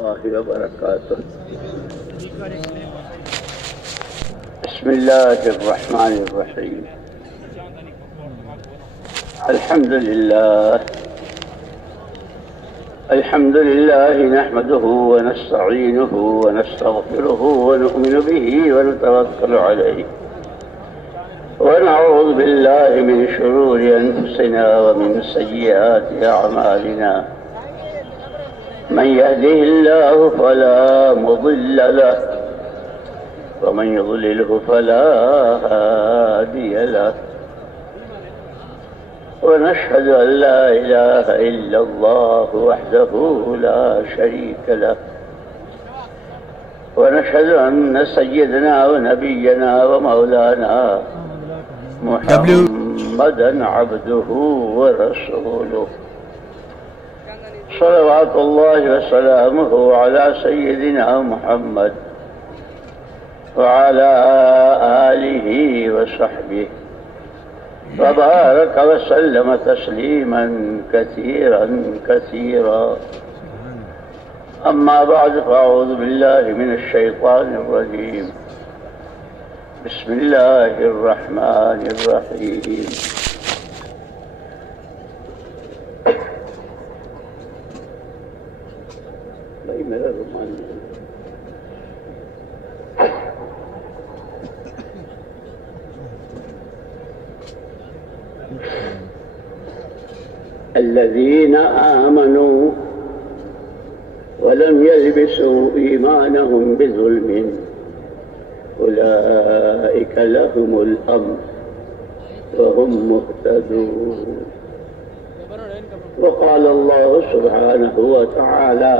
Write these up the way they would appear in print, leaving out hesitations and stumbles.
الله وبركاته. بسم الله الرحمن الرحيم. الحمد لله نحمده ونستعينه ونستغفره ونؤمن به ونتوكل عليه ونعوذ بالله من شرور أنفسنا ومن سيئات أعمالنا. من يهده الله فلا مضل له ومن يضلله فلا هادي له، ونشهد أن لا إله إلا الله وحده لا شريك له، ونشهد أن سيدنا ونبينا ومولانا محمدا عبده ورسوله، صلوات الله وسلامه على سيدنا محمد وعلى آله وصحبه وبارك وسلم تسليما كثيرا كثيرا. أما بعد، فأعوذ بالله من الشيطان الرجيم. بسم الله الرحمن الرحيم. الذين آمنوا ولم يلبسوا إيمانهم بظلم أولئك لهم الأمن وهم مهتدون. وقال الله سبحانه وتعالى: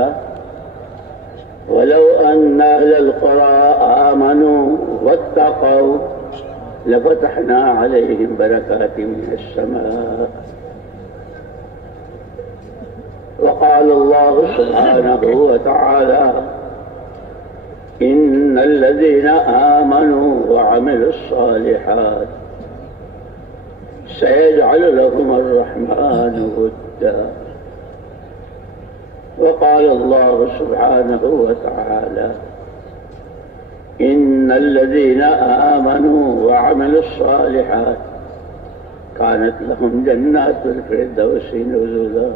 ولو أن أهل القرى آمنوا واتقوا لفتحنا عليهم بركات من السماء. وقال الله سبحانه وتعالى: إن الذين آمنوا وعملوا الصالحات سيجعل لهم الرحمن ودا. وقال الله سبحانه وتعالى: إن الذين آمنوا وعملوا الصالحات كانت لهم جنات الفردوس نزلا.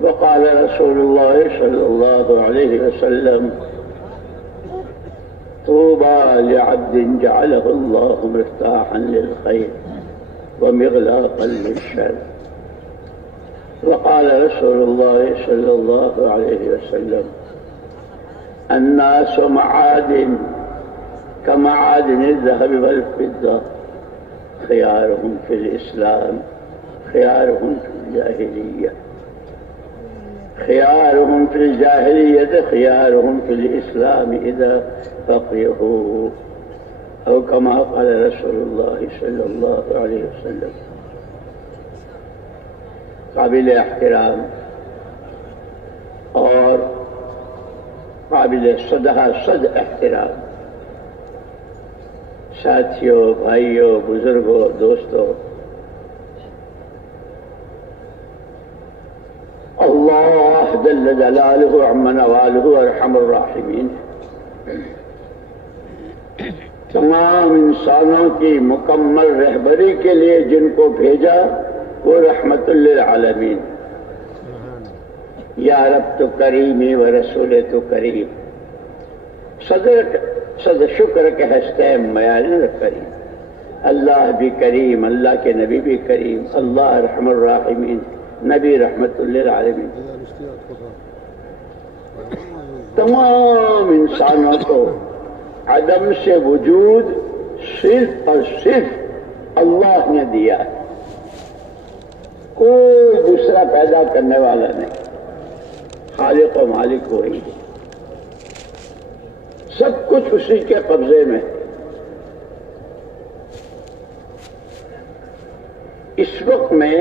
وقال رسول الله صلى الله عليه وسلم: طوبى لعبد جعله الله مفتاحا للخير ومغلاقا للشر. وقال رسول الله صلى الله عليه وسلم: الناس معادن كمعادن الذهب والفضة، خيارهم في الإسلام خيارهم في الجاهلية، خيارهم في الجاهلية خيارهم في الإسلام إذا فقهوا، أو كما قال رسول الله صلى الله عليه وسلم. قابل احترام اور قابل صد احترام ساتھیوں، بھائیوں، بزرگوں، دوستوں، اللہ جل جلالہ عم نوالہ ارحم الراحمین تمام انسانوں کی مکمل رہبری کے لیے جن کو بھیجا وہ رحمت للعالمین. یا رب تو کریمی و رسول تو کریم، صد شکر کے ہستے میال کریم. اللہ بھی کریم، اللہ کے نبی بھی کریم، اللہ ارحم الراحمین، نبی رحمت للعالمین. تمام انسانوں کو عدم سے وجود صرف اور صرف اللہ نے دیا ہے، کوئی دوسرا پیدا کرنے والا نہیں. خالق و مالک وہی ہے، سب کچھ اسی کے قبضے میں. اس وقت میں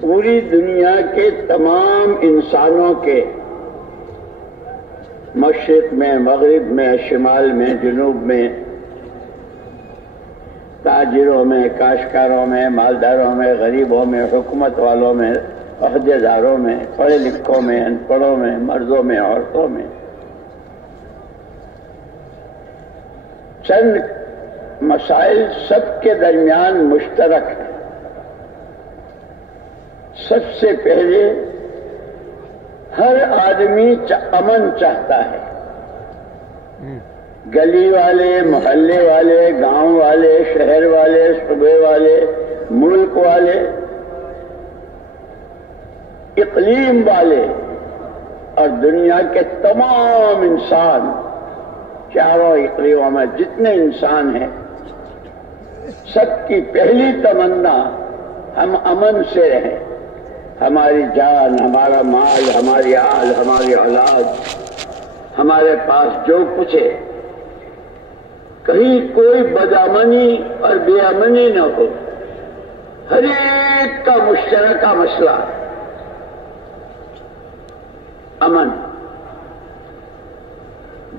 پوری دنیا کے تمام انسانوں کے مشرق میں، مغرب میں، شمال میں، جنوب میں، تاجروں میں، کاشتکاروں میں، مالداروں میں، غریبوں میں، حکومت والوں میں، عہدے داروں میں، پڑھے لکھوں میں، ان پڑھوں میں، مردوں میں، عورتوں میں، چند مسائل سب کے درمیان مشترک ہیں۔ سب سے پہلے ہر آدمی امن چاہتا ہے، گلی والے، محلے والے، گاؤں والے، شہر والے، صوبے والے، ملک والے، اقلیم والے اور دنیا کے تمام انسان، چاروں اقلیموں میں جتنے انسان ہیں، سب کی پہلی تمنا ہم امن سے رہیں۔ ہماری جان، ہمارا مال، ہماری آل، ہماری اولاد، ہمارے پاس جو کچھ ہے، کہیں کوئی بدامنی اور بے امنی نہ ہو۔ ہر ایک کا مشترکہ مسئلہ امن۔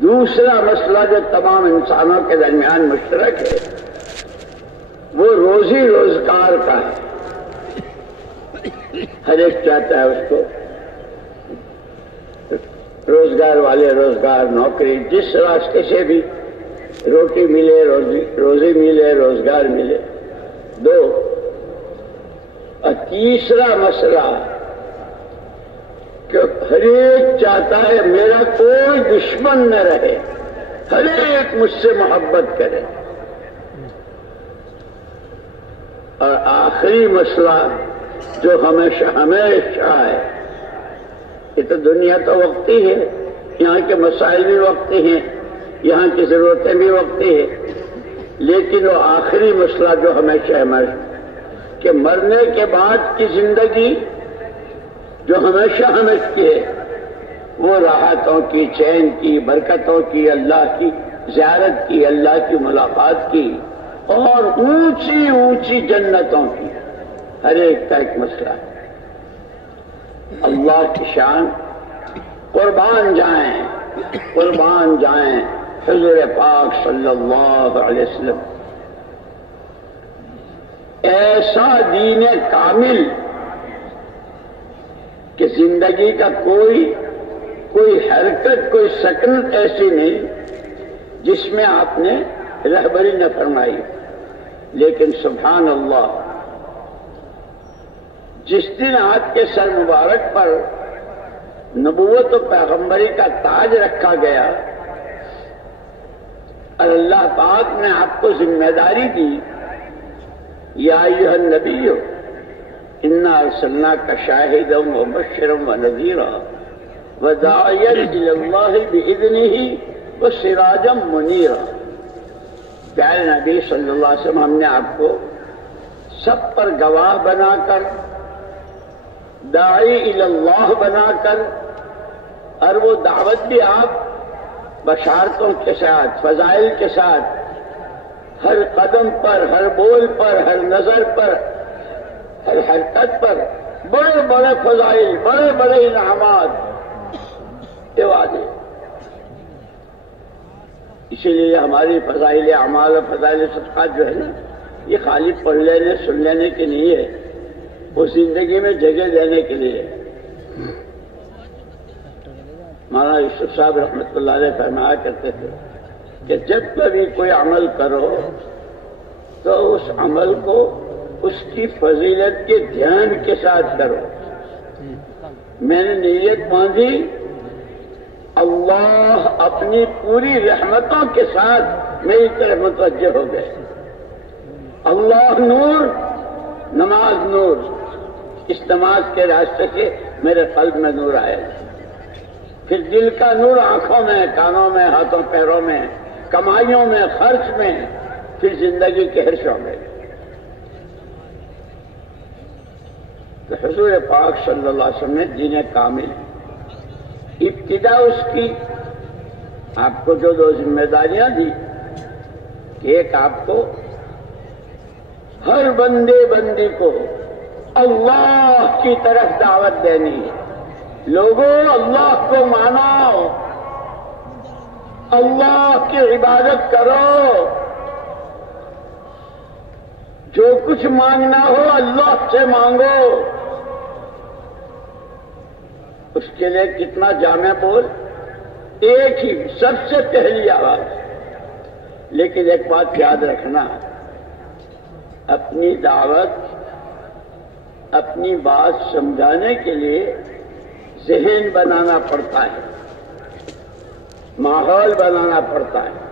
دوسرا مسئلہ جو تمام انسانوں کے درمیان مشترک ہے وہ روزی روزگار کا ہے۔ ہر ایک چاہتا ہے اس کو روزگار والے روزگار، نوکری، جس راستے سے بھی روٹی ملے، روزی ملے، روزگار ملے۔ دو، اور تیسرا مسئلہ کہ ہر ایک چاہتا ہے میرا کوئی دشمن نہ رہے، ہر ایک مجھ سے محبت کرے۔ اور آخری مسئلہ جو ہمیشہ ہے، یہ تو دنیا تو وقتی ہے، یہاں کے مسائل بھی وقتی ہیں، یہاں کی ضرورتیں بھی وقتی ہیں، لیکن وہ آخری مسئلہ جو ہمیشہ کہ مرنے کے بعد کی زندگی جو ہمیشہ کی ہے، وہ راحتوں کی، چین کی، برکتوں کی، اللہ کی زیارت کی، اللہ کی ملاقات کی اور اونچی اونچی جنتوں کی، ہر ایک کا ایک مسئلہ ہے۔ اللہ کی شان، قربان جائیں، قربان جائیں حضور پاک صلی اللہ علیہ وسلم، ایسا دین کامل کہ زندگی کا کوئی حرکت، کوئی سکنت ایسی نہیں جس میں آپ نے رہبری نہ فرمائی۔ لیکن سبحان اللہ، جس دن آپ کے سر مبارک پر نبوت و پیغمبری کا تاج رکھا گیا اور اللہ پاک نے آپ کو ذمہ داری دی، یا ایھا النبی انا ارسلناک شاہدا ومبشرا ونذیرا وداعیا الی اللہ باذنہ وسراجا منیرا۔ پیارے نبی صلی اللہ علیہ وسلم، ہم نے آپ کو سب پر گواہ بنا کر، داعی الی اللہ بنا کر، اور وہ دعوت بھی آپ بشارتوں کے ساتھ، فضائل کے ساتھ، ہر قدم پر، ہر بول پر، ہر نظر پر، ہر حرکت پر بڑے بڑے فضائل، بڑے بڑے انعامات کے وعدے۔ اسی لیے ہماری فضائل اعمال اور فضائل صدقات جو ہے نا، یہ خالی پڑھ لینے، سن لینے کے نہیں ہے، وہ زندگی میں جگہ دینے کے لیے۔ مولانا یوسف صاحب رحمۃ اللہ علیہ فرمایا کرتے تھے کہ جب کبھی کوئی عمل کرو تو اس عمل کو اس کی فضیلت کے دھیان کے ساتھ کرو۔ میں نے نیت باندھی، اللہ اپنی پوری رحمتوں کے ساتھ میری طرف متوجہ ہو گئے۔ اللہ نور، نماز نور، اس نماز کے راستے سے میرے قلب میں نور آئے، پھر دل کا نور آنکھوں میں، کانوں میں، ہاتھوں پیروں میں، کمائیوں میں، خرچ میں، پھر زندگی کے ہر شعبے میں۔ تو حضور پاک صلی اللہ علیہ وسلم نے دین کامل، ابتدا اس کی آپ کو جو دو ذمہ داریاں دی کہ ایک آپ کو ہر بندی کو اللہ کی طرف دعوت دینی ہے، لوگوں اللہ کو مانو، اللہ کی عبادت کرو، جو کچھ مانگنا ہو اللہ سے مانگو، اس کے لیے کتنا جامع بول، ایک ہی سب سے پہلی آواز۔ لیکن ایک بات یاد رکھنا، اپنی دعوت، اپنی بات سمجھانے کے لیے ذہن بنانا پڑتا ہے، ماحول بنانا پڑتا ہے۔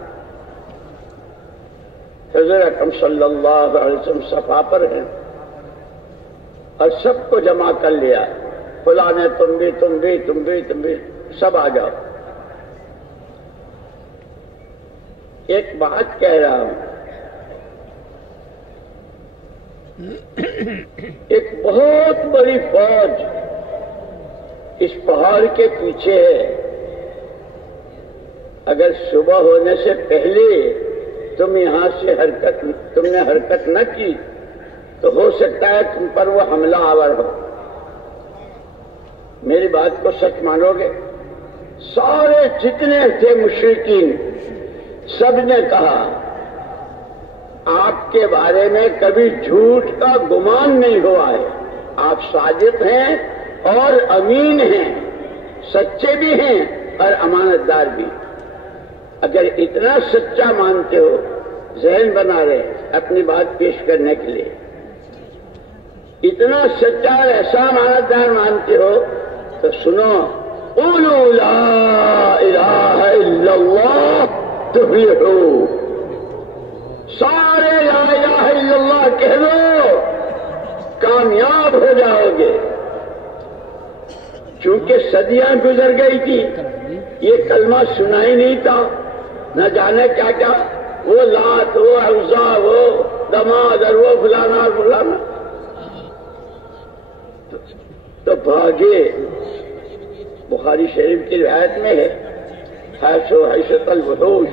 حضرت اکرم صلی اللہ علیہ وسلم صفا پر ہیں اور سب کو جمع کر لیا، فلاں نے تم بھی سب آ جاؤ۔ ایک بات کہہ رہا ہوں، ایک بہت بڑی فوج اس پہاڑ کے پیچھے ہے۔ اگر صبح ہونے سے پہلے تم یہاں سے تم نے حرکت نہ کی تو ہو سکتا ہے تم پر وہ حملہ آور ہو۔ میری بات کو سچ مانو گے؟ سارے جتنے تھے مشرکین سب نے کہا آپ کے بارے میں کبھی جھوٹ کا گمان نہیں ہوا ہے، آپ صادق ہیں اور امین ہیں، سچے بھی ہیں اور امانت دار بھی۔ اگر اتنا سچا مانتے ہو، ذہن بنا رہے اپنی بات پیش کرنے کے لیے، اتنا سچا اور ایسا امانت دار مانتے ہو تو سنو، قولوا لا الہ الا اللہ تفلحوا، سارے لا الہ الا اللہ کہہ دو، کامیاب ہو جاؤ گے۔ چونکہ صدیاں گزر گئی تھی، یہ کلمہ سنا ہی نہیں تھا، نہ جانے کیا کیا، وہ لات، وہ عزا، وہ دماد اور وہ فلانا اور فلانا، تو بھاگے۔ بخاری شریف کی روایت میں ہے، حیشت الوحوش،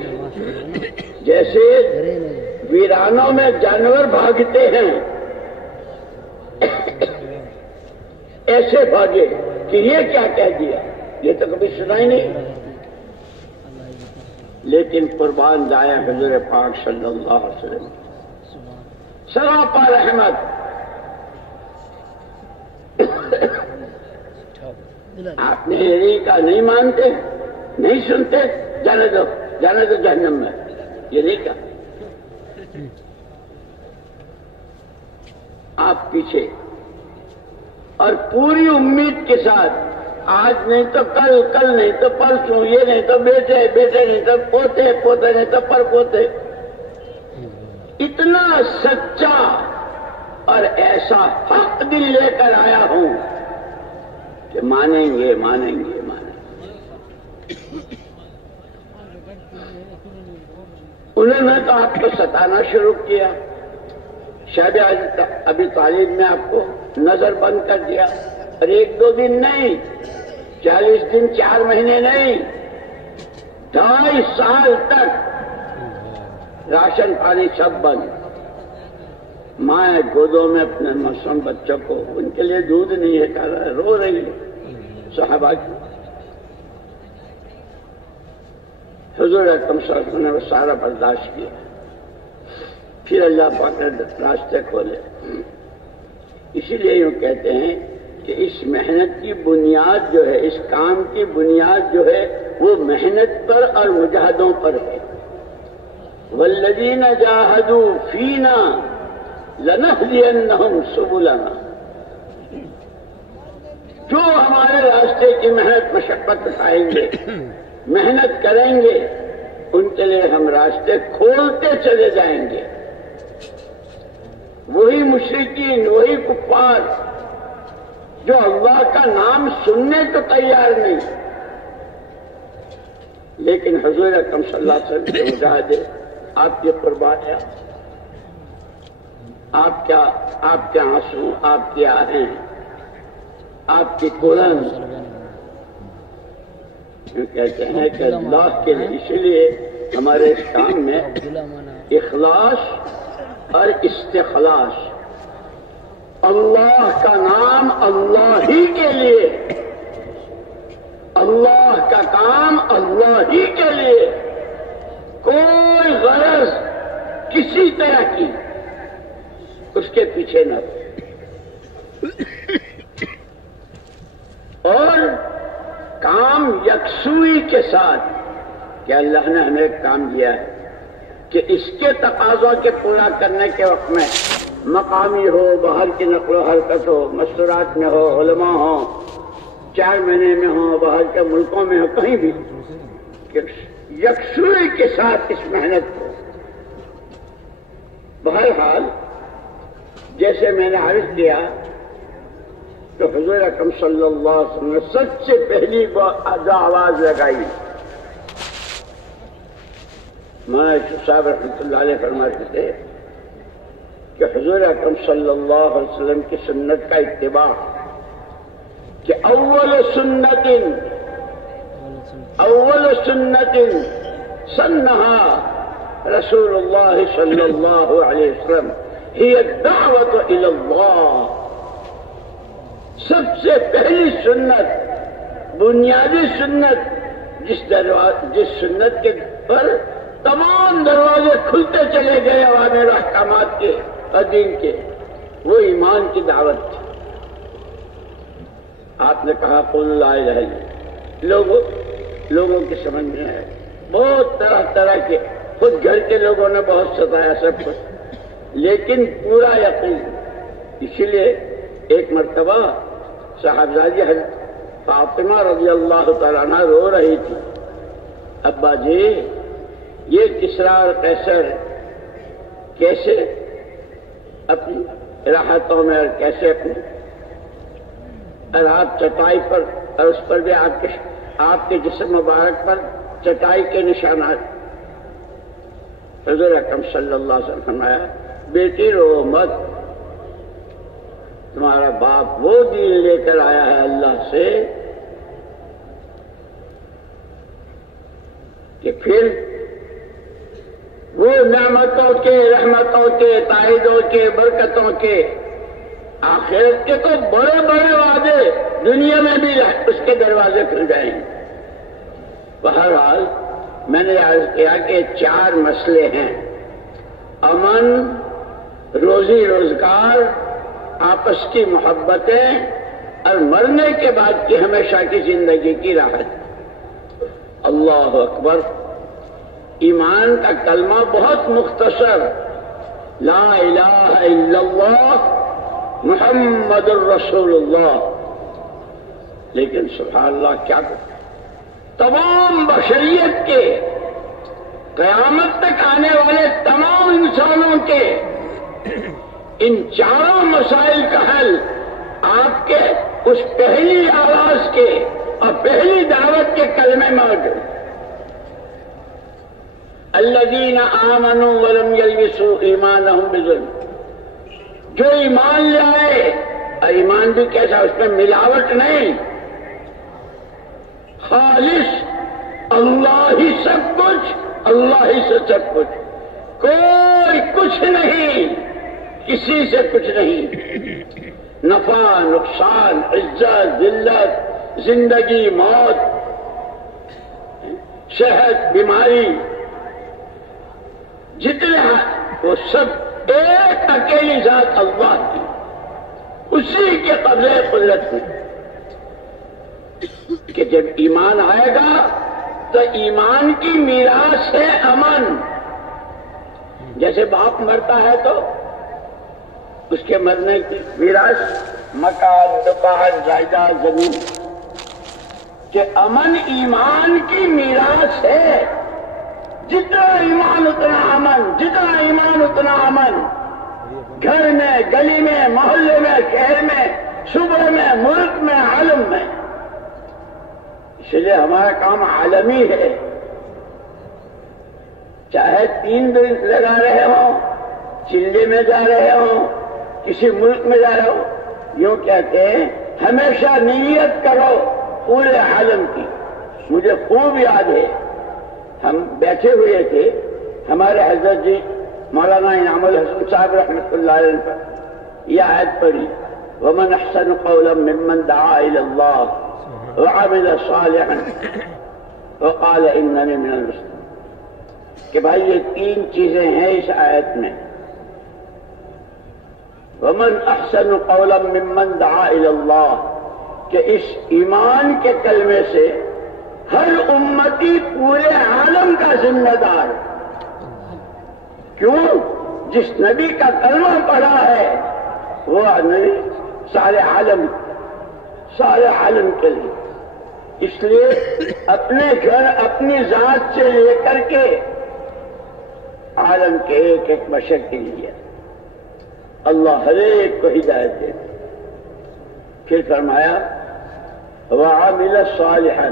جیسے ویرانوں میں جانور بھاگتے ہیں ایسے بھاگے کہ یہ کیا کہہ دیا، یہ تو کبھی سنا ہی نہیں۔ لیکن قربان جائے حضور پاک صلی اللہ علیہ وسلم، سراپا رحمت۔ آپ نے کا نہیں مانتے، نہیں سنتے، جانے دو جہنم میں، یہ نہیں کہا۔ آپ پیچھے اور پوری امید کے ساتھ، آج نہیں تو کل، کل نہیں تو پرسوں، یہ نہیں تو بیٹے، بیٹے نہیں تو پوتے، پوتے نہیں تو پر پوتے، اتنا سچا اور ایسا حق دل لے کر آیا ہوں کہ مانیں گے، مانیں گے، مانیں گے۔ انہوں نے تو آپ کو ستانا شروع کیا، شاید ابھی طالب میں آپ کو نظر بند کر دیا، اور ایک دو دن نہیں، 40 دن 4 مہینے نہیں، 2.5 سال تک راشن پانی سب بند۔ ماں گودوں میں اپنے معصوم بچوں کو، ان کے لیے دودھ نہیں ہے، کہہ رہا ہے، رو رہی ہے صحابہ کی۔ حضور اکرم صلی اللہ علیہ وسلم نے وہ سارا برداشت کیا، پھر اللہ پاک نے راستے کھولے۔ اسی لیے یوں کہتے ہیں کہ اس محنت کی بنیاد جو ہے، اس کام کی بنیاد جو ہے، وہ محنت پر اور مجاہدوں پر ہے۔ والذین جاہدوا فینا لنہدینہم سبلنا، جو ہمارے راستے کی محنت مشقت اٹھائیں گے، محنت کریں گے، ان کے لیے ہم راستے کھولتے چلے جائیں گے۔ وہی مشرکین، وہی کفار جو اللہ کا نام سننے کو تیار نہیں، لیکن حضور اکرم صلی اللہ علیہ وسلم کے مجاہدے، آپ کی قربانیاں، آپ کے آنسو، آپ کی آہیں، آپ کی قرآن، کہتے ہیں کہ اللہ کے لیے، اسی لیے ہمارے اس کام میں اخلاص اور استخلاص، اللہ کا نام اللہ ہی کے لیے، اللہ کا کام اللہ ہی کے لیے، کوئی غرض کسی طرح کی اس کے پیچھے نہ ہو۔ اور یکسوئی کے ساتھ کہ اللہ نے ہمیں ایک کام دیا ہے کہ اس کے تقاضوں کے پورا کرنے کے وقت میں مقامی ہو، باہر کی نقل و حرکت ہو، مستورات میں ہو، علماء ہو، 4 مہینے میں ہو، باہر کے ملکوں میں ہو، کہیں بھی کہ یکسوئی کے ساتھ اس محنت کو. بہرحال جیسے میں نے عرض کیا تو حضور اکرم صلی اللہ علیہ وسلم نے سب سے پہلی جو آواز لگائی، مولانا یوسف صاحب رحمۃ اللہ علیہ فرماتے تھے کہ حضور اکرم صلی اللہ علیہ وسلم کی سنت کا اتباع، کہ اول سنت سنہا رسول اللہ صلی اللہ علیہ وسلم ہی الدعوت الی اللہ. سب سے پہلی سنت، بنیادی سنت، جس سنت کے پر تمام دروازے کھلتے چلے گئے اوامر و احکامات کے اور دین کے، وہ ایمان کی دعوت تھی. آپ نے کہا قل لا الہ الا اللہ. لوگوں کی سمجھ میں آئے، بہت طرح طرح کے، خود گھر کے لوگوں نے بہت ستایا سب کچھ، لیکن پورا یقین. اسی لیے ایک مرتبہ صاحبزادی حضرت فاطمہ رضی اللہ تعالیٰ عنہ رو رہی تھی، ابا جی یہ کسریٰ اور قیصر کیسے اپنی راحتوں میں اور کیسے اپنی، اور آپ چٹائی پر، اور اس پر بھی آپ کے جسم مبارک پر چٹائی کے نشانات. حضور اکرم صلی اللہ علیہ وسلم فرمایا بیٹی رو مت، تمہارا باپ وہ دین لے کر آیا ہے اللہ سے کہ پھر وہ نعمتوں کے، رحمتوں کے، تائیدوں کے، برکتوں کے، آخرت کے تو بڑے بڑے وعدے دنیا میں بھی اس کے دروازے کھل جائیں گے. بہرحال میں نے عرض کیا کہ 4 مسئلے ہیں: امن، روزی روزگار، آپس کی محبتیں، اور مرنے کے بعد کی ہمیشہ کی زندگی کی راحت. اللہ اکبر. ایمان کا کلمہ بہت مختصر، لا الہ الا اللہ محمد الرسول اللہ، لیکن سبحان اللہ کیا تمام بشریت کے، قیامت تک آنے والے تمام انسانوں کے ان 4 مسائل کا حل آپ کے اس پہلی آواز کے اور پہلی دعوت کے کلمے میں موجود. الذین آمنوا ولم یلبسوا ایمانہم بظلم. جو ایمان لے آئے، اور ایمان بھی کیسا، اس میں ملاوٹ نہیں، خالص اللہ ہی سب کچھ، اللہ ہی سے سب کچھ، کوئی کچھ نہیں، کسی سے کچھ نہیں، نفع نقصان، عزت ذلت، زندگی موت، صحت بیماری، جتنے وہ سب ایک اکیلی ذات اللہ کی، اسی کے قبضے قدرت میں. کہ جب ایمان آئے گا تو ایمان کی میراث ہے امن. جیسے باپ مرتا ہے تو اس کے مرنے کی میراث مکان، دکان، جائیداد، زمین. کہ امن ایمان کی میراث ہے. جتنا ایمان اتنا امن، جتنا ایمان اتنا امن. گھر میں، گلی میں، محلے میں، شہر میں، صوبے میں، ملک میں، عالم میں. اس لیے ہمارا کام عالمی ہے. چاہے 3 دن لگا رہے ہوں، چلے میں جا رہے ہوں، کسی ملک میں جا رہے ہو، یوں کہتے ہیں ہمیشہ نیت کرو پورے عالم کی. مجھے خوب یاد ہے، ہم بیٹھے ہوئے تھے، ہمارے حضرت جی مولانا انعام الحسن صاحب رحمۃ اللہ علیہ پر یہ آیت پڑھی، ومن احسن قولا ممن دعا الى اللہ وعمل صالحا وقال اننی من المسلمین. کہ بھائی یہ 3 چیزیں ہیں اس آیت میں. ومن احسن قولا ممن دعا الى اللہ، کہ اس ایمان کے کلمے سے ہر امتی پورے عالم کا ذمہ دار. کیوں؟ جس نبی کا کلمہ پڑھا ہے وہ نبی سارے عالم کے لیے. اس لیے اپنے گھر اپنی ذات سے لے کر کے عالم کے ایک ایک بشر کے لیے اللہ ہر ایک کو ہدایت دے. پھر فرمایا وعمل صالحا.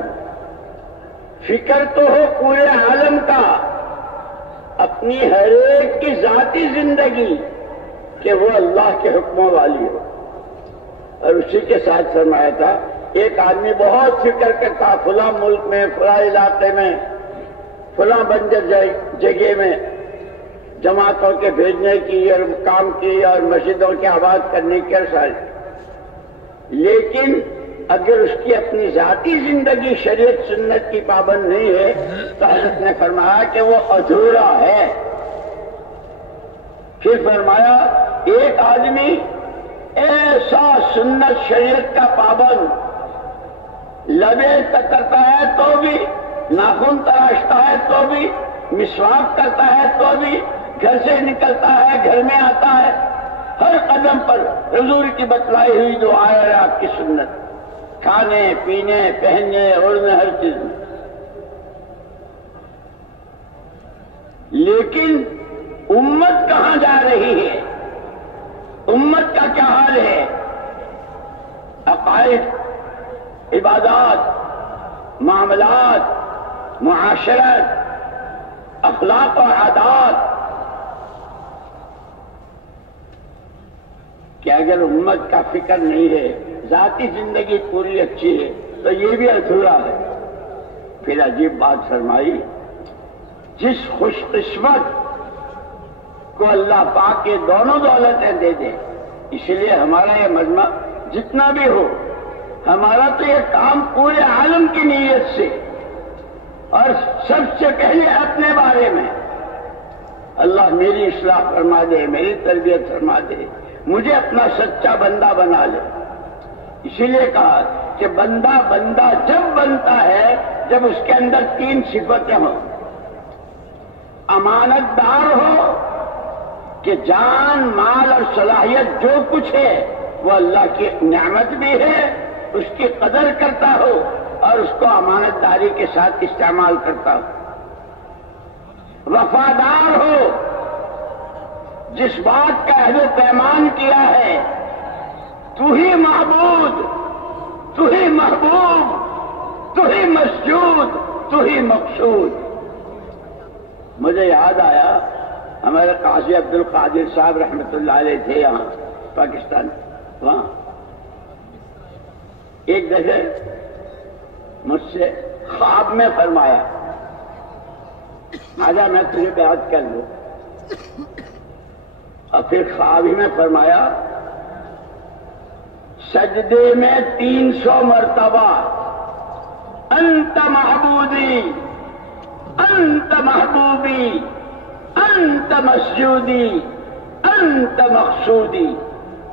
فکر تو ہو پورے عالم کا، اپنی ہر ایک کی ذاتی زندگی کہ وہ اللہ کے حکموں والی ہو. اور اسی کے ساتھ فرمایا تھا ایک آدمی بہت فکر کرتا فلاں ملک میں، فلاں علاقے میں، فلاں بنجر جگہ میں جماعتوں کے بھیجنے کی اور کام کی اور مسجدوں کے آباد کرنے کی اور ساری. لیکن اگر اس کی اپنی ذاتی زندگی شریعت سنت کی پابند نہیں ہے تو حضرت نے فرمایا کہ وہ ادھورا ہے. پھر فرمایا ایک آدمی ایسا سنت شریعت کا پابند لبے تک کرتا ہے تو بھی، ناخن تراشتا ہے تو بھی، مسواک کرتا ہے تو بھی، گھر سے نکلتا ہے گھر میں آتا ہے، ہر قدم پر حضور کی بتلائی ہوئی جو آیا ہے آپ کی سنت، کھانے پینے پہننے اوڑھنے ہر چیز میں. لیکن امت کہاں جا رہی ہے؟ امت کا کیا حال ہے؟ عقائد، عبادات، معاملات، معاشرت، اخلاق و عادات. کہ اگر امت کا فکر نہیں ہے، ذاتی زندگی پوری اچھی ہے تو یہ بھی ادھورا ہے. پھر عجیب بات فرمائی، جس خوش قسمت کو اللہ پاک کے دونوں دولتیں دے دے. اس لیے ہمارا یہ مجمع جتنا بھی ہو، ہمارا تو یہ کام پورے عالم کی نیت سے اور سب سے پہلے اپنے بارے میں اللہ میری اصلاح فرما دے، میری تربیت فرما دے، مجھے اپنا سچا بندہ بنا لے. اسی لیے کہا کہ بندہ جب بنتا ہے جب اس کے اندر 3 صفتیں ہوں. امانت دار ہو کہ جان مال اور صلاحیت جو کچھ ہے وہ اللہ کی نعمت بھی ہے، اس کی قدر کرتا ہو اور اس کو امانت داری کے ساتھ استعمال کرتا ہو. وفادار ہو، جس بات کا عہد و پیمان کیا ہے تو ہی معبود، تو ہی محبوب، تو ہی مسجود، تو ہی مقصود. مجھے یاد آیا ہمارے قاضی عبد القادر صاحب رحمۃ اللہ علیہ تھے یہاں پاکستان. وہاں ایک دفعہ مجھ سے خواب میں فرمایا آجا میں تجھے بیعت کر لوں. اور پھر خواب ہی میں فرمایا سجدے میں 300 مرتبہ انت معبودی، انت محبوبی، انت مسجودی، انت مقصودی.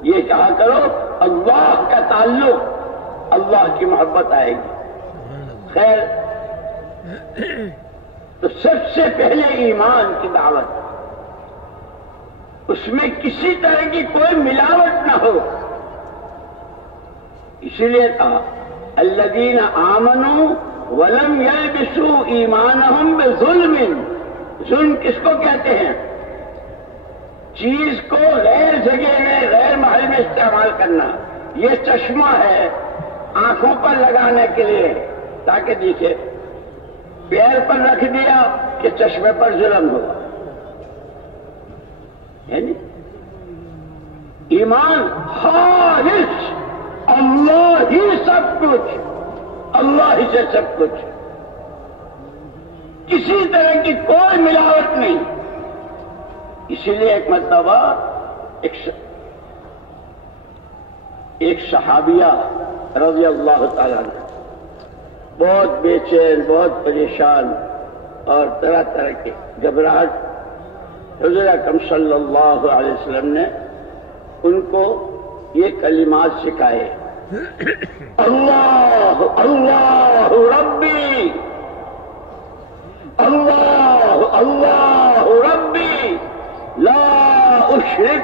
یہ کہا کرو اللہ کا تعلق، اللہ کی محبت آئے گی. خیر، تو سب سے پہلے ایمان کی دعوت، اس میں کسی طرح کی کوئی ملاوٹ نہ ہو. اسی لیے کہا الذین آمنوا ولم یلبسوا ایمانہم بظلم. ظلم کس کو کہتے ہیں؟ چیز کو غیر جگہ میں غیر محل میں استعمال کرنا. یہ چشمہ ہے آنکھوں پر لگانے کے لیے تاکہ دیکھے، پیر پر رکھ دیا کہ چشمے پر ظلم ہوگا. یعنی ایمان خالص، اللہ ہی سب کچھ، اللہ ہی سے سب کچھ، کسی طرح کی کوئی ملاوٹ نہیں. اسی لیے ایک مرتبہ ایک صحابیہ رضی اللہ تعالیٰ عنہ بہت بے چین، بہت پریشان اور طرح طرح کے گھبراہٹ، حضور اکرم صلی اللہ علیہ وسلم نے ان کو یہ کلمات سکھائے. اللہ اللہ ربی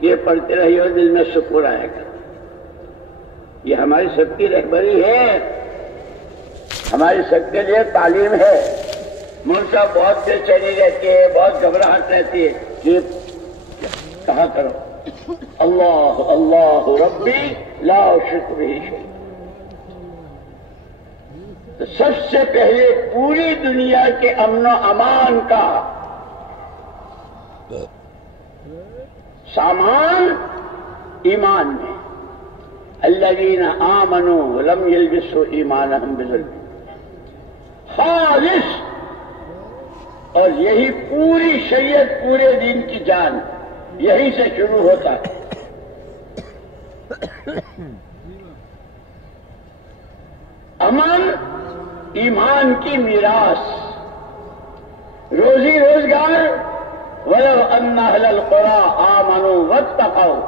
یہ پڑھتے رہیے اور دل میں سکون آئے گا. یہ ہماری سب کی رہبری ہے، ہماری سب کے لیے تعلیم ہے. ملک صاحب بہت بے چینی رہتی ہے، بہت گھبراہٹ رہتی ہے، یہ کہا کرو اللہ اللہ ربی لا اشرک بہ شیئا. تو سب سے پہلے پوری دنیا کے امن و امان کا سامان ایمان میں. الذین آمنوا ولم یلبسوا ایمانہم بظلم، خالص. اور یہی پوری شریعت، پورے دین کی جان یہی سے شروع ہوتا ہے. امن ایمان کی میراث. روزی روزگار وَلَوْ أَنَّ أَهْلَ الْقُرَىٰ آمَنُوا وَاتَّقَوْا،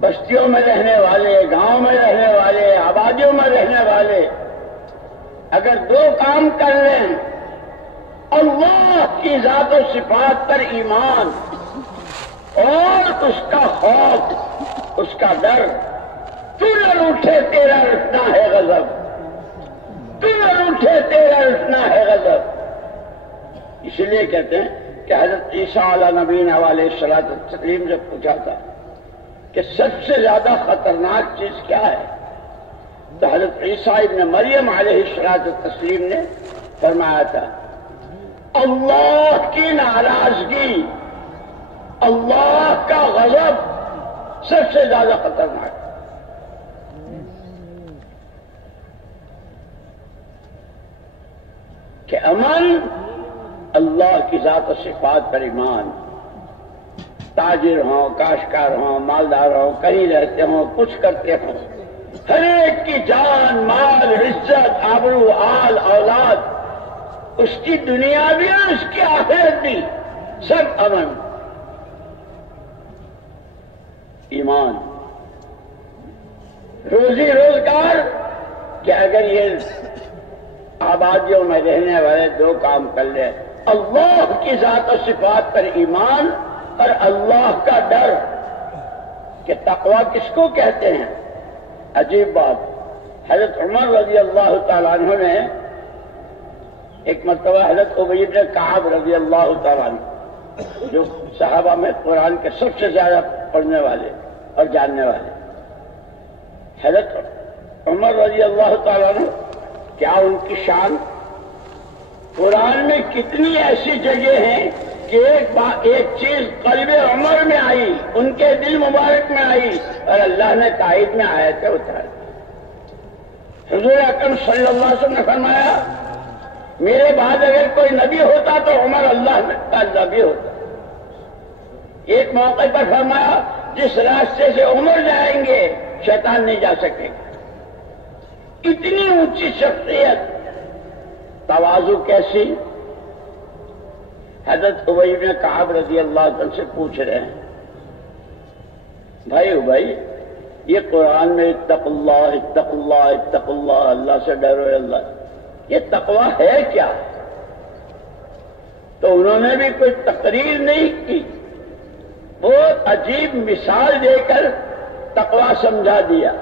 بستیوں میں رہنے والے، گاؤں میں رہنے والے، آبادیوں میں رہنے والے اگر دو کام کر لیں، اللہ کی ذات و صفات پر ایمان اور اس کا خوف، اس کا ڈر. تو نہ روٹھے تیرا رٹنا ہے غضب، تو نہ روٹھے تیرا رٹنا ہے غضب. اس لیے کہتے ہیں کہ حضرت عیسیٰ علیہ نبینا علیہ الصلوۃ والتسلیم جب پوچھا تھا کہ سب سے زیادہ خطرناک چیز کیا ہے، تو حضرت عیسیٰ ابن مریم علیہ الصلوۃ والتسلیم نے فرمایا تھا اللہ کی ناراضگی، اللہ کا غضب سب سے زیادہ خطرناک. کہ امن اللہ کی ذات و صفات پر ایمان. تاجر ہوں، کاشتکار ہوں، مالدار ہوں، کہیں رہتے ہوں، کچھ کرتے ہوں، ہر ایک کی جان، مال، عزت، آبرو، آل، اولاد، اس کی دنیا بھی اور اس کی آخرت بھی، سب امن. ایمان. روزی روزگار کہ اگر یہ آبادیوں میں رہنے والے دو کام کر لیں، اللہ کی ذات و صفات پر ایمان اور اللہ کا ڈر. کہ تقوی کس کو کہتے ہیں؟ عجیب بات. حضرت عمر رضی اللہ تعالیٰ عنہ نے ایک مرتبہ حضرت ابی بن کعب رضی اللہ تعالیٰ عنہ، جو صحابہ میں قرآن کے سب سے زیادہ پڑھنے والے اور جاننے والے، حضرت عمر رضی اللہ تعالیٰ عنہ، کیا ان کی شان. قرآن میں کتنی ایسی جگہ ہیں کہ ایک چیز قلب عمر میں آئی، ان کے دل مبارک میں آئی اور اللہ نے تائید میں آیتیں اتاری. حضور اکرم صلی اللہ علیہ وسلم نے فرمایا میرے بعد اگر کوئی نبی ہوتا تو عمر اللہ کا نبی ہوتا. ایک موقع پر فرمایا جس راستے سے عمر جائیں گے شیطان نہیں جا سکے گا. اتنی اونچی شخصیت، تواضع کیسی. حضرت ابی بن کعب رضی اللہ عنہ سے پوچھ رہے ہیں بھائی ابی، یہ قرآن میں اتق اللہ اتق اللہ اتق اللہ، اللہ سے ڈرو اللہ، یہ تقوی ہے کیا؟ تو انہوں نے بھی کوئی تقریر نہیں کی، بہت عجیب مثال دے کر تقوی سمجھا دیا.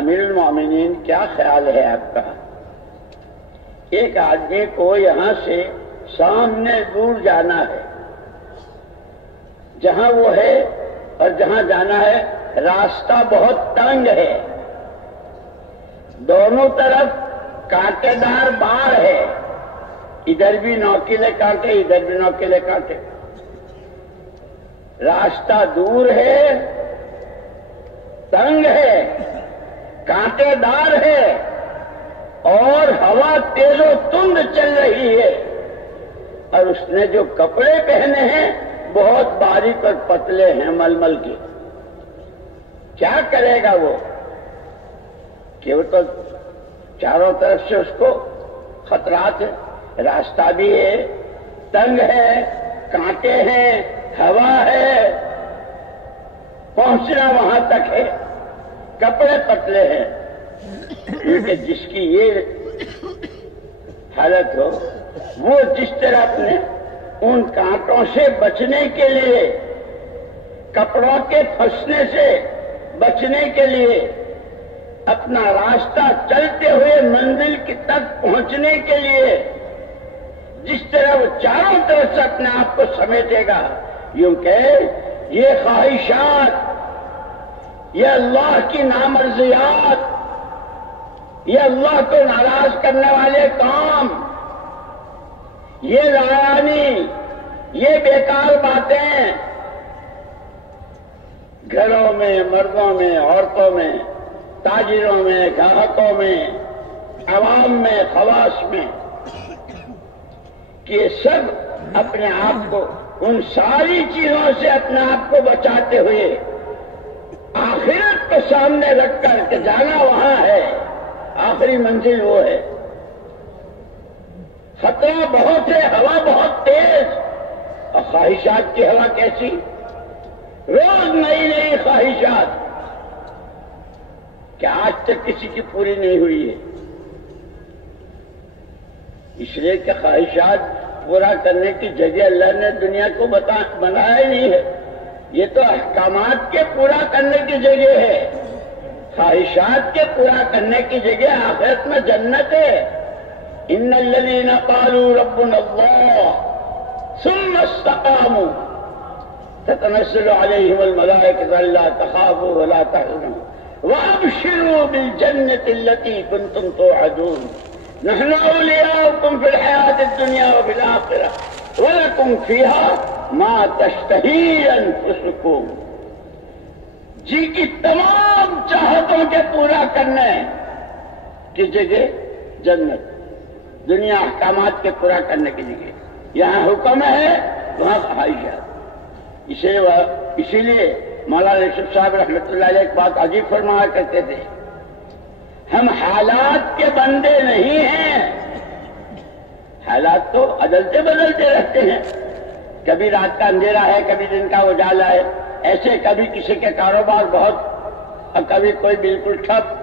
امیر المومنین کیا خیال ہے آپ کا؟ ایک آدمی کو یہاں سے سامنے دور جانا ہے، جہاں وہ ہے اور جہاں جانا ہے راستہ بہت تنگ ہے، دونوں طرف کانٹے دار بار ہے، ادھر بھی نوکیلے کانٹے ادھر بھی نوکیلے کانٹے. راستہ دور ہے، تنگ ہے، کانٹے دار ہے اور ہوا تیز و تند چل رہی ہے، اور اس نے جو کپڑے پہنے ہیں بہت باریک اور پتلے ہیں ململ کے. کیا کرے گا وہ؟ کہ وہ تو چاروں طرف سے اس کو خطرات ہے، راستہ بھی ہے، تنگ ہے، کانٹے ہیں، ہوا ہے، پہنچنا وہاں تک ہے، کپڑے پتلے ہیں. کیونکہ جس کی یہ حالت ہو وہ جس طرح اپنے ان کانٹوں سے بچنے کے لیے، کپڑوں کے پھنسنے سے بچنے کے لیے، اپنا راستہ چلتے ہوئے منزل کی تک پہنچنے کے لیے جس طرح وہ چاروں طرف سے اپنے آپ کو سمیٹے گا، یوں کہ یہ خواہشات، یہ اللہ کی نامرضیات، یہ اللہ کو ناراض کرنے والے کام، یہ لایانی، یہ بیکار باتیں گھروں میں، مردوں میں، عورتوں میں، تاجروں میں، گاہکوں میں، عوام میں، خواص میں، کہ یہ سب اپنے آپ کو ان ساری چیزوں سے اپنے آپ کو بچاتے ہوئے آخرت کو سامنے رکھ کر کے جانا وہاں ہے، آخری منزل وہ ہے۔ خطرہ بہت ہے، ہوا بہت تیز، اور خواہشات کی ہوا کیسی؟ روز نئی نئی خواہشات، کہ آج تک کسی کی پوری نہیں ہوئی ہے۔ اس لیے کہ خواہشات پورا کرنے کی جگہ اللہ نے دنیا کو بنایا ہی نہیں ہے، یہ تو احکامات کے پورا کرنے کی جگہ ہے، خواہشات کے پورا کرنے کی جگہ آخرت میں جنت ہے۔ ان الذین قالوا ربنا اللہ ثم استقاموا تتنزل علیہم الملائکۃ الا تخافوا ولا تحزنوا وابشروا بالجنة التي كنتم توعدون نحن اولیاؤکم فی الحیاۃ الدنیا وفی الآخرہ ولکم فیہا ما تشتہی انفسکم، جی کی تمام چاہتوں کے پورا کرنے کی جگہ جنت، دنیا احکامات کے پورا کرنے کی جگہ، یہاں حکم ہے وہاں خواہشات۔ اسی لیے مولانا یوسف صاحب رحمۃ اللہ علیہ ایک بات عجیب فرمایا کرتے تھے، ہم حالات کے بندے نہیں ہیں، حالات تو عدلتے بدلتے رہتے ہیں، کبھی رات کا اندھیرا ہے، کبھی دن کا اجالا ہے، ایسے کبھی کسی کے کاروبار بہت اور کبھی کوئی بالکل ٹھپ،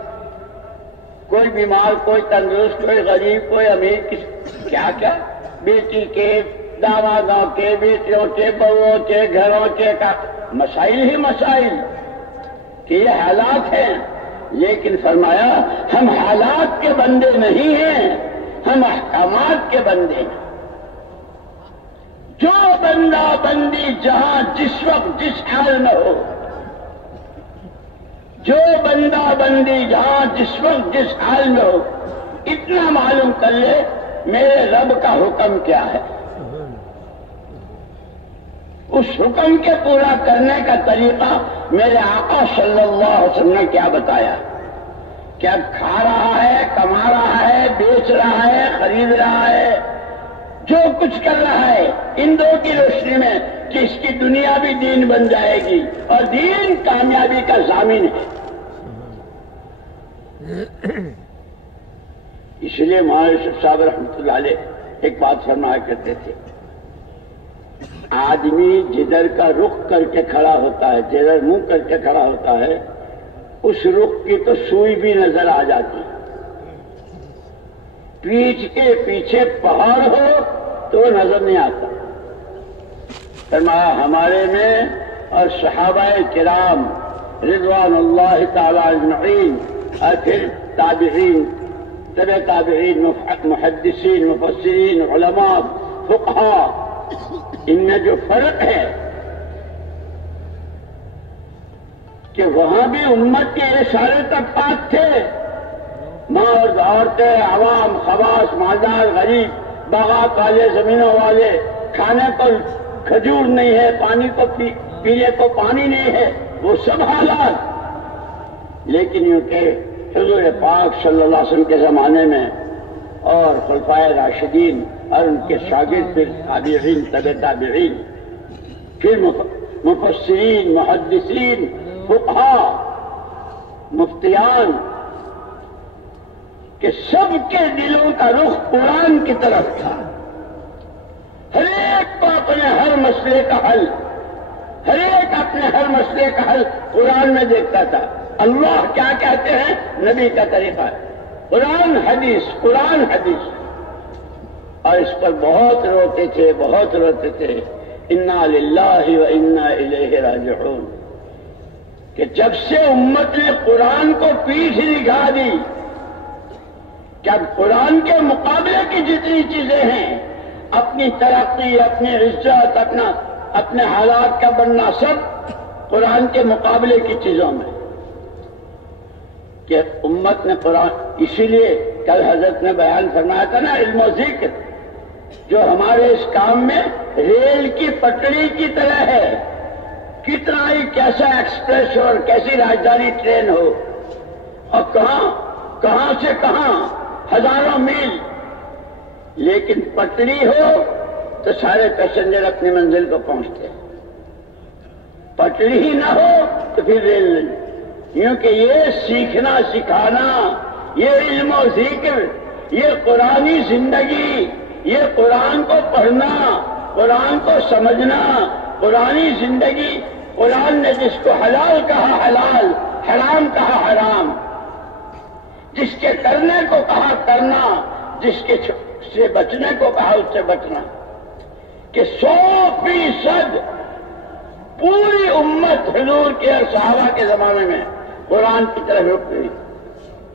کوئی بیمار، کوئی تندرست، کوئی غریب، کوئی امیر، کیا کیا، بیٹی کے، دامادوں کے، بیٹیوں کے، بہوؤں کے، گھروں کے مسائل ہی مسائل، کہ یہ حالات ہیں۔ لیکن فرمایا ہم حالات کے بندے نہیں ہیں، ہم احکامات کے بندے ہیں۔ جو بندہ بندی جہاں جس وقت جس حال میں ہو، جو بندہ بندی جہاں جس وقت جس حال میں ہو، اتنا معلوم کر لے میرے رب کا حکم کیا ہے، اس حکم کے پورا کرنے کا طریقہ میرے آقا صلی اللہ علیہ وسلم نے کیا بتایا، کہ اب کھا رہا ہے، کما رہا ہے، بیچ رہا ہے، خرید رہا ہے، جو کچھ کر رہا ہے ان دو کی روشنی میں کہ اس کی دنیا بھی دین بن جائے گی اور دین کامیابی کا ضامن ہے۔ اس لیے مولانا یوسف صاحب رحمۃ اللہ علیہ ایک بات فرمایا کرتے تھے، آدمی جدھر کا رخ کر کے کھڑا ہوتا ہے، جدھر منہ کر کے کھڑا ہوتا ہے، اس رخ کی تو سوئی بھی نظر آ جاتی، پیچھ کے پیچھے پہاڑ ہو تو وہ نظر نہیں آتا۔ فرمایا ہمارے میں اور صحابہ کرام رضوان اللہ تعالی اجمعین اور پھر تابعین، تبع تابعین، محدثین، مفسرین، علماء، فقہاء، ان میں جو فرق ہے کہ وہاں بھی امت کے یہ سارے طبقات تھے، مرد، عورتیں، عوام، خواص، مالدار، غریب، باغات والے، زمینوں والے، کھانے کو کھجور نہیں ہے، پانی کو پینے کو پانی نہیں ہے، وہ سب حالات۔ لیکن یوں کہ حضور پاک صلی اللہ علیہ وسلم کے زمانے میں اور خلفائے راشدین اور ان کے شاگرد، پھر تابعین، تبع تابعین، پھر مفسرین، محدثین، فقہاء، مفتیان، کہ سب کے دلوں کا رخ قرآن کی طرف تھا، ہر ایک کو اپنے ہر مسئلے کا حل، ہر ایک اپنے ہر مسئلے کا حل قرآن میں دیکھتا تھا۔ اللہ کیا کہتے ہیں، نبی کا طریقہ ہے، قرآن حدیث، قرآن حدیث۔ اور اس پر بہت روتے تھے، بہت روتے تھے، انا للہ و انا الیہ راجعون، کہ جب سے امت نے قرآن کو پیٹھ دکھا دی، جب قرآن کے مقابلے کی جتنی چیزیں ہیں، اپنی ترقی، اپنی عزت، اپنے حالات کا بننا، سب قرآن کے مقابلے کی چیزوں میں، کہ امت نے قرآن، اسی لیے کل حضرت نے بیان فرمایا تھا نا، علم و ذکر جو ہمارے اس کام میں ریل کی پٹڑی کی طرح ہے، کتنا ہی کیسا ایکسپریس اور کیسی راجدھانی ٹرین ہو، اور کہاں سے کہاں ہزاروں میل، لیکن پٹڑی ہو تو سارے پیسنجر اپنی منزل کو پہنچتے ہیں، پٹڑی ہی نہ ہو تو پھر ریل نہیں، کیونکہ یہ سیکھنا سکھانا، یہ علم و ذکر، یہ قرآنی زندگی، یہ قرآن کو پڑھنا، قرآن کو سمجھنا، قرآنی زندگی، قرآن نے جس کو حلال کہا حلال، حرام کہا حرام، جس کے کرنے کو کہا کرنا، جس کے سے بچنے کو کہا اس سے بچنا، کہ 100% پوری امت حضور کے اور صحابہ کے زمانے میں قرآن کی طرف رک گئی۔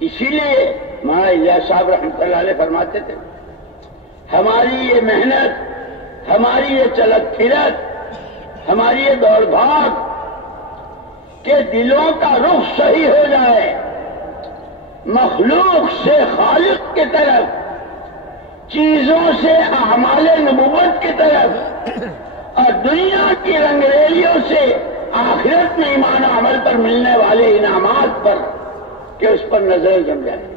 اسی لیے ہمارا الیاس صاحب رحمۃ اللہ علیہ فرماتے تھے، ہماری یہ محنت، ہماری یہ چلت پھرت، ہماری یہ دوڑ بھاگ، کہ دلوں کا رخ صحیح ہو جائے، مخلوق سے خالق کی طرف، چیزوں سے اعمال نبوت کی طرف، اور دنیا کی رنگریلیوں سے آخرت میں ایمان و عمل پر ملنے والے انعامات پر، کہ اس پر نظر جم جائے۔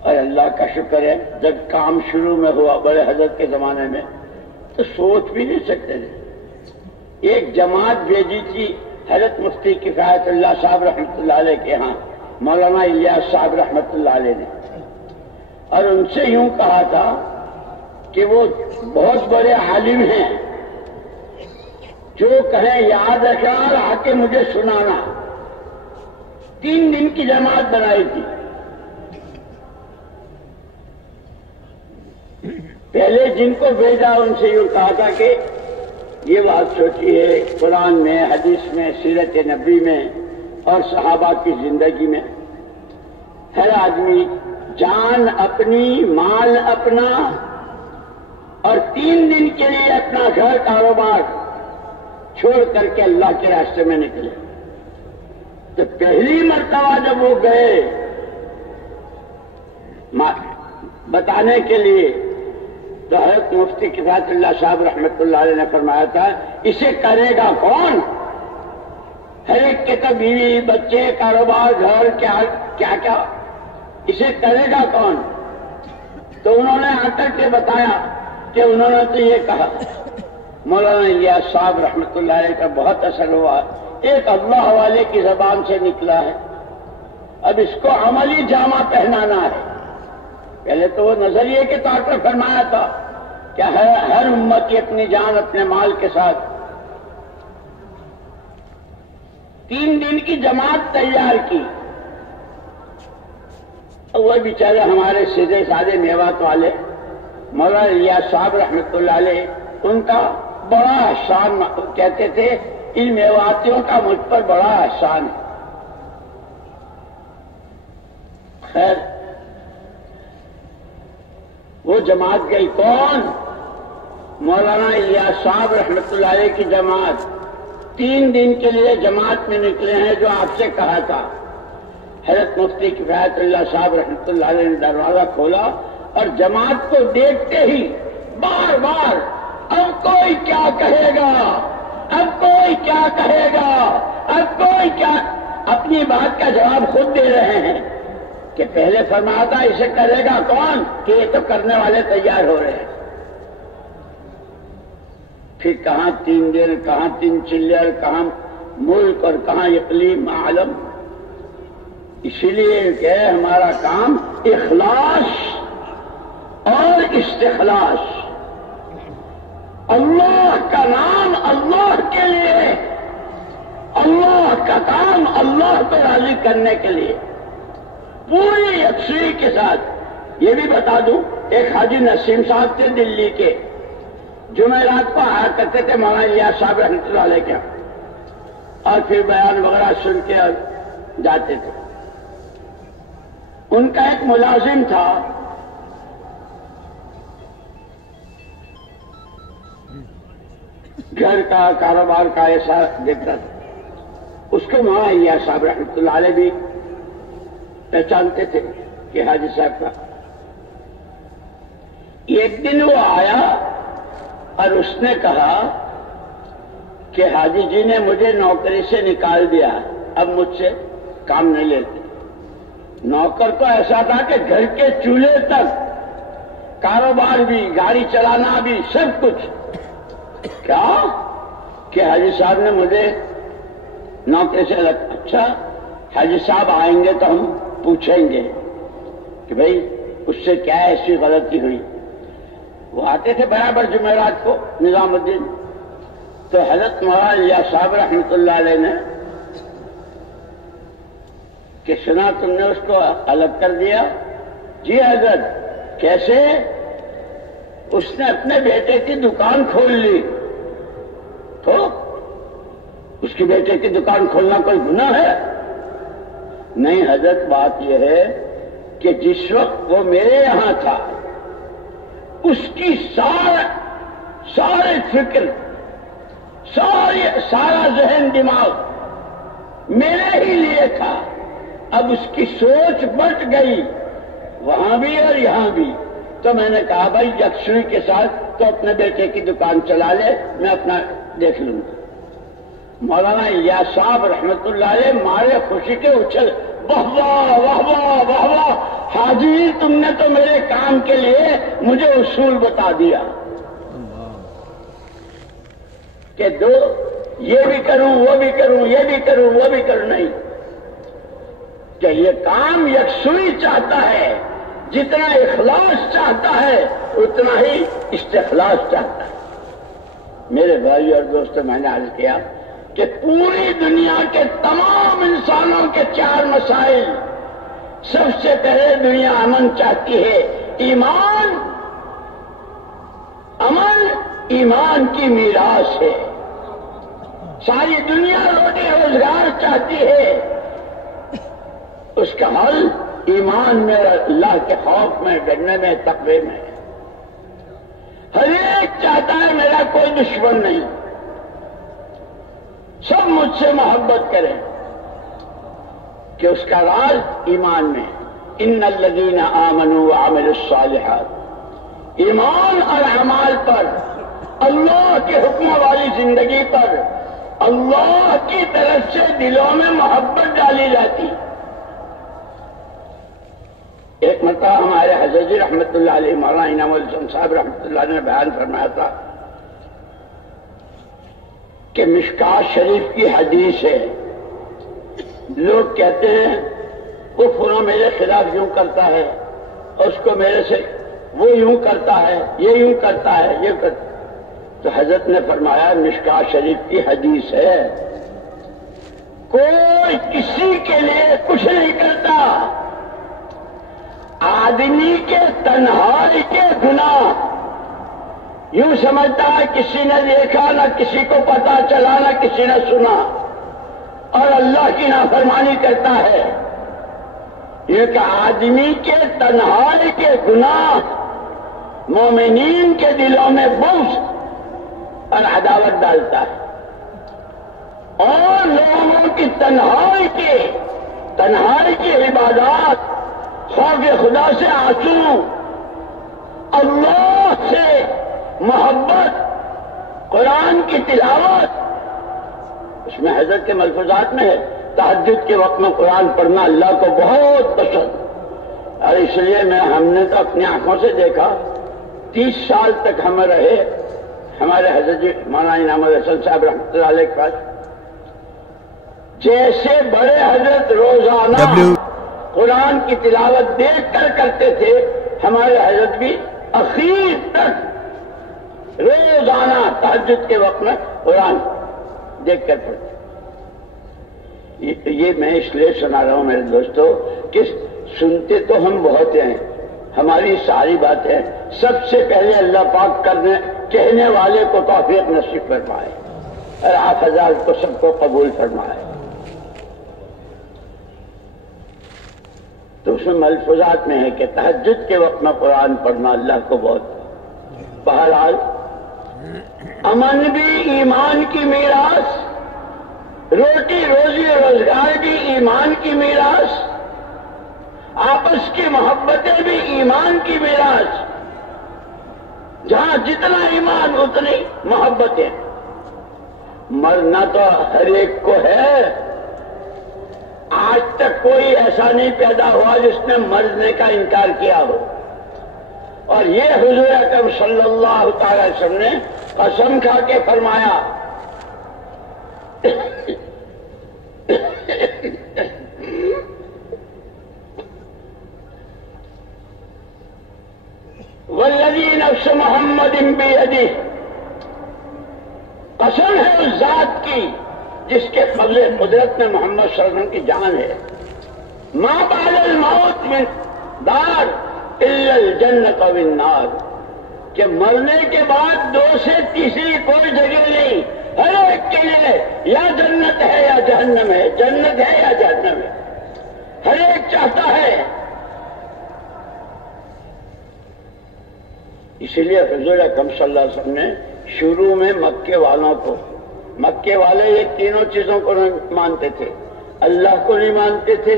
اور اللہ کا شکر ہے، جب کام شروع میں ہوا بڑے حضرت کے زمانے میں تو سوچ بھی نہیں سکتے تھے، ایک جماعت بھیجی تھی حضرت مفتی کفایت اللہ صاحب رحمۃ اللہ علیہ کے ہاں مولانا الیاس صاحب رحمۃ اللہ علیہ نے، اور ان سے یوں کہا تھا کہ وہ بہت بڑے عالم ہیں، جو کہیں یاد رکھنا اور آ کے مجھے سنانا۔ 3 دن کی جماعت بنائی تھی، پہلے جن کو بھیجا ان سے یوں کہا تھا کہ یہ بات سوچی ہے، قرآن میں، حدیث میں، سیرت نبی میں اور صحابہ کی زندگی میں ہر آدمی جان اپنی، مال اپنا، اور 3 دن کے لیے اپنا گھر کاروبار چھوڑ کر کے اللہ کے راستے میں نکلے۔ تو پہلی مرتبہ جب وہ گئے بتانے کے لیے، تو حضرت مفتی کفایت اللہ صاحب رحمۃ اللہ علیہ نے فرمایا تھا، اسے کرے گا کون؟ ہر ایک کے تو بیوی، بچے، کاروبار، گھر، کیا اسے کرے گا کون؟ تو انہوں نے آ کر کے بتایا کہ انہوں نے تو یہ کہا۔ مولانا الیاس صاحب رحمۃ اللہ علیہ کا بہت اثر ہوا، ایک اللہ والے کی زبان سے نکلا ہے، اب اس کو عملی جامہ پہنانا ہے۔ پہلے تو وہ نظریے کے طور پر فرمایا تھا کہ ہر امت کی اپنی جان اپنے مال کے ساتھ۔ 3 دن کی جماعت تیار کی، وہ بیچارے ہمارے سیدھے سادے میوات والے مولانا الیاس صاحب رحمۃ اللہ علیہ، ان کا بڑا احسان، کہتے تھے ان میواتیوں کا مجھ پر بڑا احسان ہے۔ خیر، وہ جماعت گئی کون؟ مولانا الیاس صاحب رحمۃ اللہ علیہ کی جماعت 3 دن کے لیے جماعت میں نکلے ہیں، جو آپ سے کہا تھا۔ حضرت مفتی کفایت اللہ صاحب رحمۃ اللہ علیہ نے دروازہ کھولا اور جماعت کو دیکھتے ہی بار بار اب کوئی کیا کہے گا، اب کوئی کیا کہے گا، اب کوئی کیا، اپنی بات کا جواب خود دے رہے ہیں کہ پہلے فرمایا تھا اسے کرے گا کون، کہ یہ تو کرنے والے تیار ہو رہے ہیں۔ پھر کہاں 3 دن، کہاں 3 چلر، کہاں ملک اور کہاں اقلیم عالم۔ اسی لیے کہ ہمارا کام اخلاص اور استخلاص، اللہ کا نام اللہ کے لیے، اللہ کا کام اللہ کو راضی کرنے کے لیے۔ پوری یکسوئی کے ساتھ. یہ بھی بتا دوں ایک حاجی نسیم صاحب تھے دلی کے, جمعرات کو آیا کرتے تھے مولانا الیاس صاحب رحمۃ اللہ علیہ کے, اور پھر بیان وغیرہ سن کے جاتے تھے. ان کا ایک ملازم تھا, گھر کا کاروبار کا ایسا دیکھتا تھا. اس کو مولانا الیاس صاحب رحمۃ اللہ علیہ بھی پہچانتے تھے کہ حاجی صاحب کا. ایک دن وہ آیا اور اس نے کہا کہ حاجی جی نے مجھے نوکری سے نکال دیا, اب مجھ سے کام نہیں لیتے. نوکر کو ایسا تھا کہ گھر کے چولہے تک, کاروبار بھی, گاڑی چلانا بھی, سب کچھ. کیا کہ حاجی صاحب نے مجھے نوکری سے الگ. اچھا حاجی صاحب آئیں گے تو ہم پوچھیں گے کہ بھئی اس سے کیا ایسی غلطی ہوئی. وہ آتے تھے برابر جمعرات کو نظام الدین. تو حضرت مولانا الیاس صاحب رحمۃ اللہ علیہ نے کہ سنا تم نے اس کو الگ کر دیا. جی حضرت. کیسے؟ اس نے اپنے بیٹے کی دکان کھول لی. تو اس کے بیٹے کی دکان کھولنا کوئی گناہ ہے؟ نہیں حضرت, بات یہ ہے کہ جس وقت وہ میرے یہاں تھا اس کی سارے فکر, سارا ذہن دماغ میرے ہی لیے تھا. اب اس کی سوچ بٹ گئی وہاں بھی اور یہاں بھی. تو میں نے کہا بھائی یکسوئی کے ساتھ تو اپنے بیٹے کی دکان چلا لے, میں اپنا دیکھ لوں گا. مولانا الیاس صاحب رحمۃ اللہ علیہ مارے خوشی کے اچھل, واہ واہ واہ واہ واہ واہ, حاجی تم نے تو میرے کام کے لیے مجھے اصول بتا دیا کہ دو یہ بھی کروں وہ بھی کروں, یہ بھی کروں وہ بھی کروں. نہیں, کہ یہ کام یکسوئی چاہتا ہے, جتنا اخلاص چاہتا ہے اتنا ہی استخلاص چاہتا ہے. میرے بھائی اور دوستوں, میں نے عرض کیا کہ پوری دنیا کے تمام انسانوں کے 4 مسائل. سب سے پہلے دنیا امن چاہتی ہے, ایمان, امن ایمان کی میراث ہے. ساری دنیا روٹی روزگار چاہتی ہے, اس کا حل ایمان میں, اللہ کے خوف میں, ڈرنے میں, تقوی میں. ہر ایک چاہتا ہے میرا کوئی دشمن نہیں, سب مجھ سے محبت کریں, کہ اس کا راز ایمان میں. ان الذین آمنوا وعملوا الصالحات, ایمان اور اعمال پر, اللہ کے حکم والی زندگی پر اللہ کی طرف سے دلوں میں محبت ڈالی جاتی. ایک مرتبہ ہمارے حضرت جی رحمۃ اللہ علیہ مولانا انعام الحسن صاحب رحمۃ اللہ علیہ نے بیان فرمایا تھا کہ مشکات شریف کی حدیث ہے, لوگ کہتے ہیں وہ فلاں میرے خلاف یوں کرتا ہے, اس کو میرے سے وہ یوں کرتا ہے, یہ یوں کرتا ہے, یہ کرتا. تو حضرت نے فرمایا مشکات شریف کی حدیث ہے, کوئی کسی کے لیے کچھ نہیں کرتا, آدمی کے تنہائی کے گناہ یوں سمجھتا ہے کسی نے دیکھا, نہ کسی کو پتا چلا, نہ کسی نے سنا, اور اللہ کی نافرمانی کرتا ہے. یہ کہ آدمی کے تنہائی کے گناہ مومنین کے دلوں میں بغض اور عداوت ڈالتا ہے, اور لوگوں کی تنہائی کی عبادات, خوف خدا سے آنسو, اللہ سے محبت, قرآن کی تلاوت. اس میں حضرت کے ملفوظات میں ہے تہجد کے وقت میں قرآن پڑھنا اللہ کو بہت پسند, اور اس لیے ہم نے تو اپنی آنکھوں سے دیکھا, 30 سال تک ہم رہے ہمارے حضرت جی مولانا انعام الحسن صاحب رحمۃ اللہ علیہ کے پاس. جیسے بڑے حضرت روزانہ قرآن کی تلاوت دیکھ کر کرتے تھے, ہمارے حضرت بھی اخیر تک روزانہ تہجد کے وقت میں قرآن دیکھ کر پڑھتے. یہ میں اس لیے سنا رہا ہوں میرے دوستوں کہ سنتے تو ہم بہت ہیں، ہماری ساری باتیں سب سے پہلے اللہ پاک کہنے والے کو توفیق نصیب فرمائے اور آپ حضرات کو سب کو قبول فرمائے۔ تو اس میں ملفوظات میں ہے کہ تہجد کے وقت میں قرآن پڑھنا اللہ کو بہت۔ بہرحال امن بھی ایمان کی میراث، روٹی روزی روزگار بھی ایمان کی میراث، آپس کی محبتیں بھی ایمان کی میراث۔ جہاں جتنا ایمان اتنی محبتیں۔ مرنا تو ہر ایک کو ہے، آج تک کوئی ایسا نہیں پیدا ہوا جس نے مرنے کا انکار کیا ہو، اور یہ حضور اکرم صلی اللہ تعالی وسلم نے قسم کھا کے فرمایا والذی نفس محمد بیدہ، قسم ہے اس ذات کی جس کے قبض قدرت میں محمد صلی اللہ علیہ وسلم کی جان ہے، ما بعد الموت من دار الا الجنت والنار، کہ مرنے کے بعد دو سے تیسری کوئی جگہ نہیں، ہر ایک کے لیے یا جنت ہے یا جہنم ہے، جنت ہے یا جہنم ہے، ہر ایک چاہتا ہے۔ اسی لیے حضور اکرم صلی اللہ علیہ وسلم نے شروع میں مکے والوں کو، مکے والے یہ تینوں چیزوں کو نہیں مانتے تھے، اللہ کو نہیں مانتے تھے،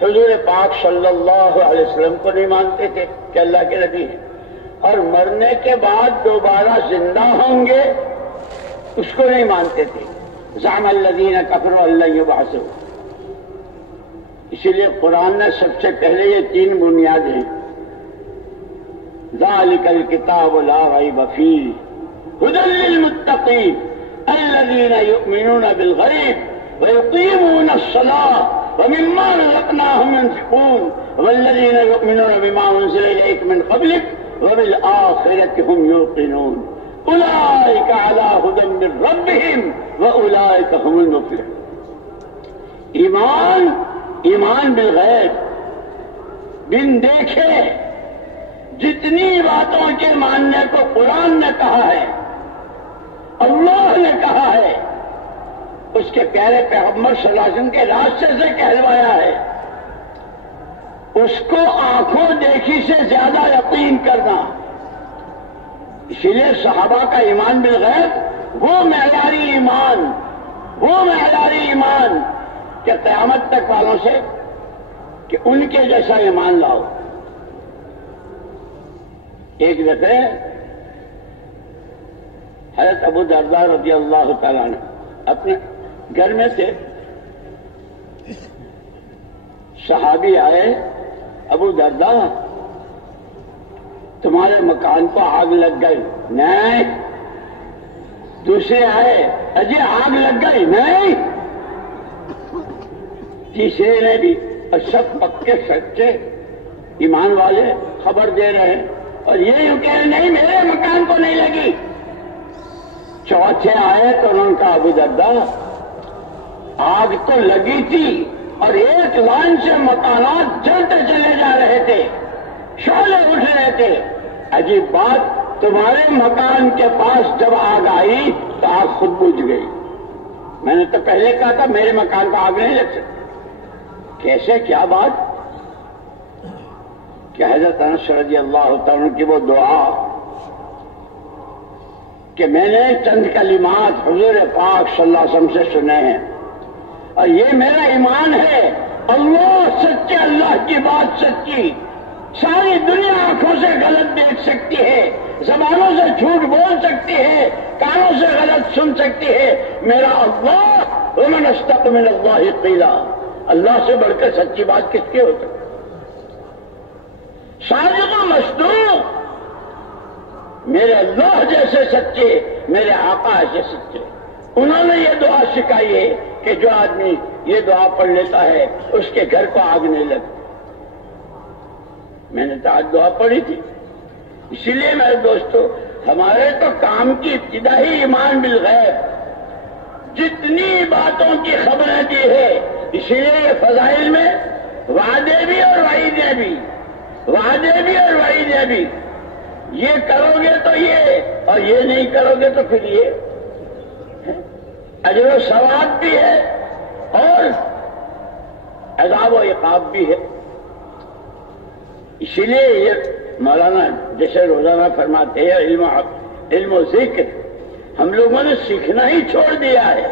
حضور پاک صلی اللہ علیہ وسلم کو نہیں مانتے تھے کہ اللہ کے نبی ہیں، اور مرنے کے بعد دوبارہ زندہ ہوں گے اس کو نہیں مانتے تھے۔ زعم الذین کفروا ان لن یبعثوا۔ اسی لیے قرآن نے سب سے پہلے یہ تین بنیادیں، ذالک الکتاب لا ریب فیہ ھدی للمتقین الذین یؤمنون بالغیب ویقیمون الصلاۃ ومما رزقناهم ينفقون والذین یؤمنون بما انزل الیک من قبلک وبالآخرة هم یوقنون اولئک علی ھدی من ربہم واولئک هم المفلحون۔ ایمان بالغیب، بن دیکھے جتنی باتوں کے ماننے کو قرآن نے کہا ہے، اللہ نے کہا ہے، اس کے پیارے پیغمبر صلی اللہ علیہ وسلم کے راستے سے کہلوایا ہے، اس کو آنکھوں دیکھی سے زیادہ یقین کرنا۔ اسی لیے صحابہ کا ایمان بالغیب وہ معیاری ایمان کہ قیامت تک والوں سے کہ ان کے جیسا ایمان لاؤ۔ ایک دفعہ حضرت ابو درداء رضی اللہ تعالیٰ عنہ اپنے گھر میں تھے، صحابی آئے، ابو درداء تمہارے مکان کو آگ لگ گئی؟ نہیں۔ دوسرے آئے، اجی آگ لگ گئی؟ نہیں۔ تیسرے نے بھی، اور سب پکے سچے ایمان والے خبر دے رہے ہیں، اور یہ یوں کہہ رہے نہیں میرے مکان کو نہیں لگی۔ چوتھے آئے تو انہوں نے کہا ابو درداء آگ تو لگی تھی اور ایک لائن سے مکانات جلتے چلے جا رہے تھے، شعلے اٹھ رہے تھے، عجیب بات تمہارے مکان کے پاس جب آگ آئی تو آگ خود بجھ گئی۔ میں نے تو پہلے کہا تھا میرے مکان کو آگ نہیں لگ سکتی۔ کیسے، کیا بات؟ کہ حضرت انس رضی اللہ تعالیٰ کی وہ دعا کہ میں نے چند کلمات حضور پاک صلی اللہ علیہ وسلم سے سنے ہیں، اور یہ میرا ایمان ہے، اللہ سچے، اللہ کی بات سچی، ساری دنیا آنکھوں سے غلط دیکھ سکتی ہے، زبانوں سے جھوٹ بول سکتی ہے، کانوں سے غلط سن سکتی ہے، میرا اللہ ومن اصدق من اللہ قیلا، اللہ سے بڑھ کر سچی بات کس کی ہو سکتی؟ صادق و مصدوق، میرے اللہ جیسے سچے، میرے آقا ایسے سچے۔ انہوں نے یہ دعا سکھائی ہے کہ جو آدمی یہ دعا پڑھ لیتا ہے اس کے گھر کو آگ نہیں لگتی۔ میں نے تو آج دعا پڑھی تھی۔ اسی لیے میرے دوستو، ہمارے تو کام کی ابتدا ہی ایمان بالغیب، جتنی باتوں کی خبریں دی ہے، اسی لیے یہ فضائل میں وعدے بھی اور وعیدیں بھی، وعدے بھی اور وعیدیں بھی، یہ کرو گے تو یہ، اور یہ نہیں کرو گے تو پھر یہ، اجر و ثواب بھی ہے اور عذاب و عقاب بھی ہے۔ اسی لیے یہ مولانا جیسے روزانہ فرماتے ہیں علم و ذکر ہم لوگوں نے سیکھنا ہی چھوڑ دیا ہے،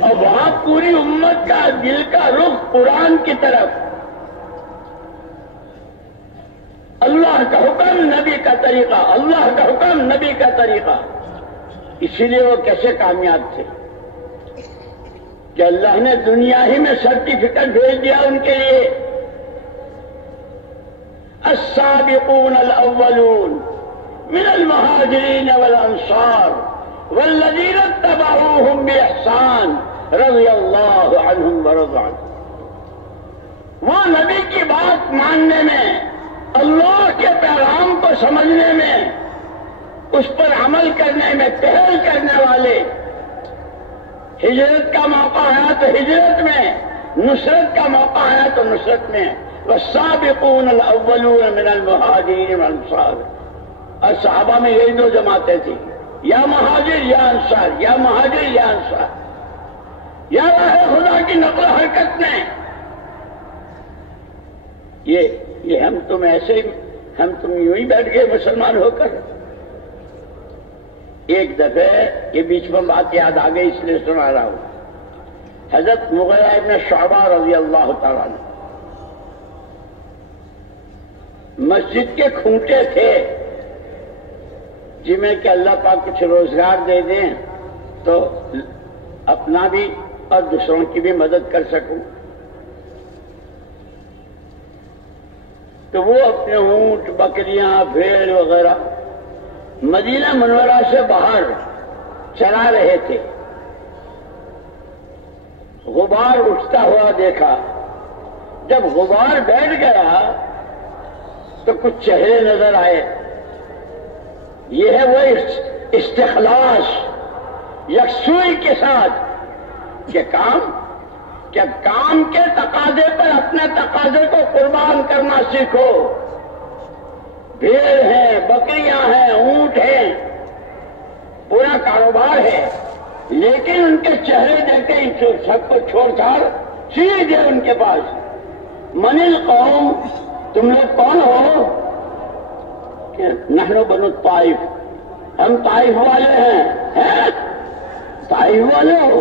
اور وہاں پوری امت کا دل کا رخ قرآن کی طرف، اللہ کا حکم نبی کا طریقہ، اللہ کا حکم نبی کا طریقہ۔ اسی لیے وہ کیسے کامیاب تھے کہ اللہ نے دنیا ہی میں سرٹیفکیٹ بھیج دیا ان کے لیے، السابقون الاولون من المہاجرین والانصار والذین اتبعوہم باحسان رضی اللہ عنہم ورضوا عنہم۔ وہ نبی کی بات ماننے میں، اللہ کے پیغام کو سمجھنے میں، اس پر عمل کرنے میں، پہل کرنے والے، ہجرت کا موقع آیا تو ہجرت میں، نصرت کا موقع آیا تو نصرت میں، والسابقون الاولون من المہاجرین والانصار۔ اور صحابہ میں یہی دو جماعتیں تھیں، یا مہاجر یا انصار، یا مہاجر یا انصار، یا راہ خدا کی نقل و حرکت میں۔ یہ ہم تم ایسے، ہم تم یوں ہی بیٹھ گئے مسلمان ہو کر۔ ایک دفعہ یہ بیچ میں بات یاد آ گئی اس لیے سنا رہا ہوں۔ حضرت مغیرہ ابن شعبہ رضی اللہ تعالیٰ عنہ مسجد کے کھونٹے تھے، جن میں کہ اللہ پاک کچھ روزگار دے دیں تو اپنا بھی اور دوسروں کی بھی مدد کر سکوں۔ تو وہ اپنے اونٹ، بکریاں، بھیڑ وغیرہ مدینہ منورہ سے باہر چلا رہے تھے۔ غبار اٹھتا ہوا دیکھا، جب غبار بیٹھ گیا تو کچھ چہرے نظر آئے۔ یہ ہے وہ استخلاص، یکسوئی کے ساتھ کہ کام کے تقاضے پر اپنے تقاضے کو قربان کرنا سیکھو۔ بھیڑ ہیں، بکریاں ہیں، اونٹ ہیں، پورا کاروبار ہے، لیکن ان کے چہرے دیکھتے ہی سب کو چھوڑ چھاڑ سیدھے ان کے پاس۔ من القوم، تم لوگ کون ہو؟ کہ نحن بنو الطائف، ہم طائف والے ہیں۔ طائف والے ہو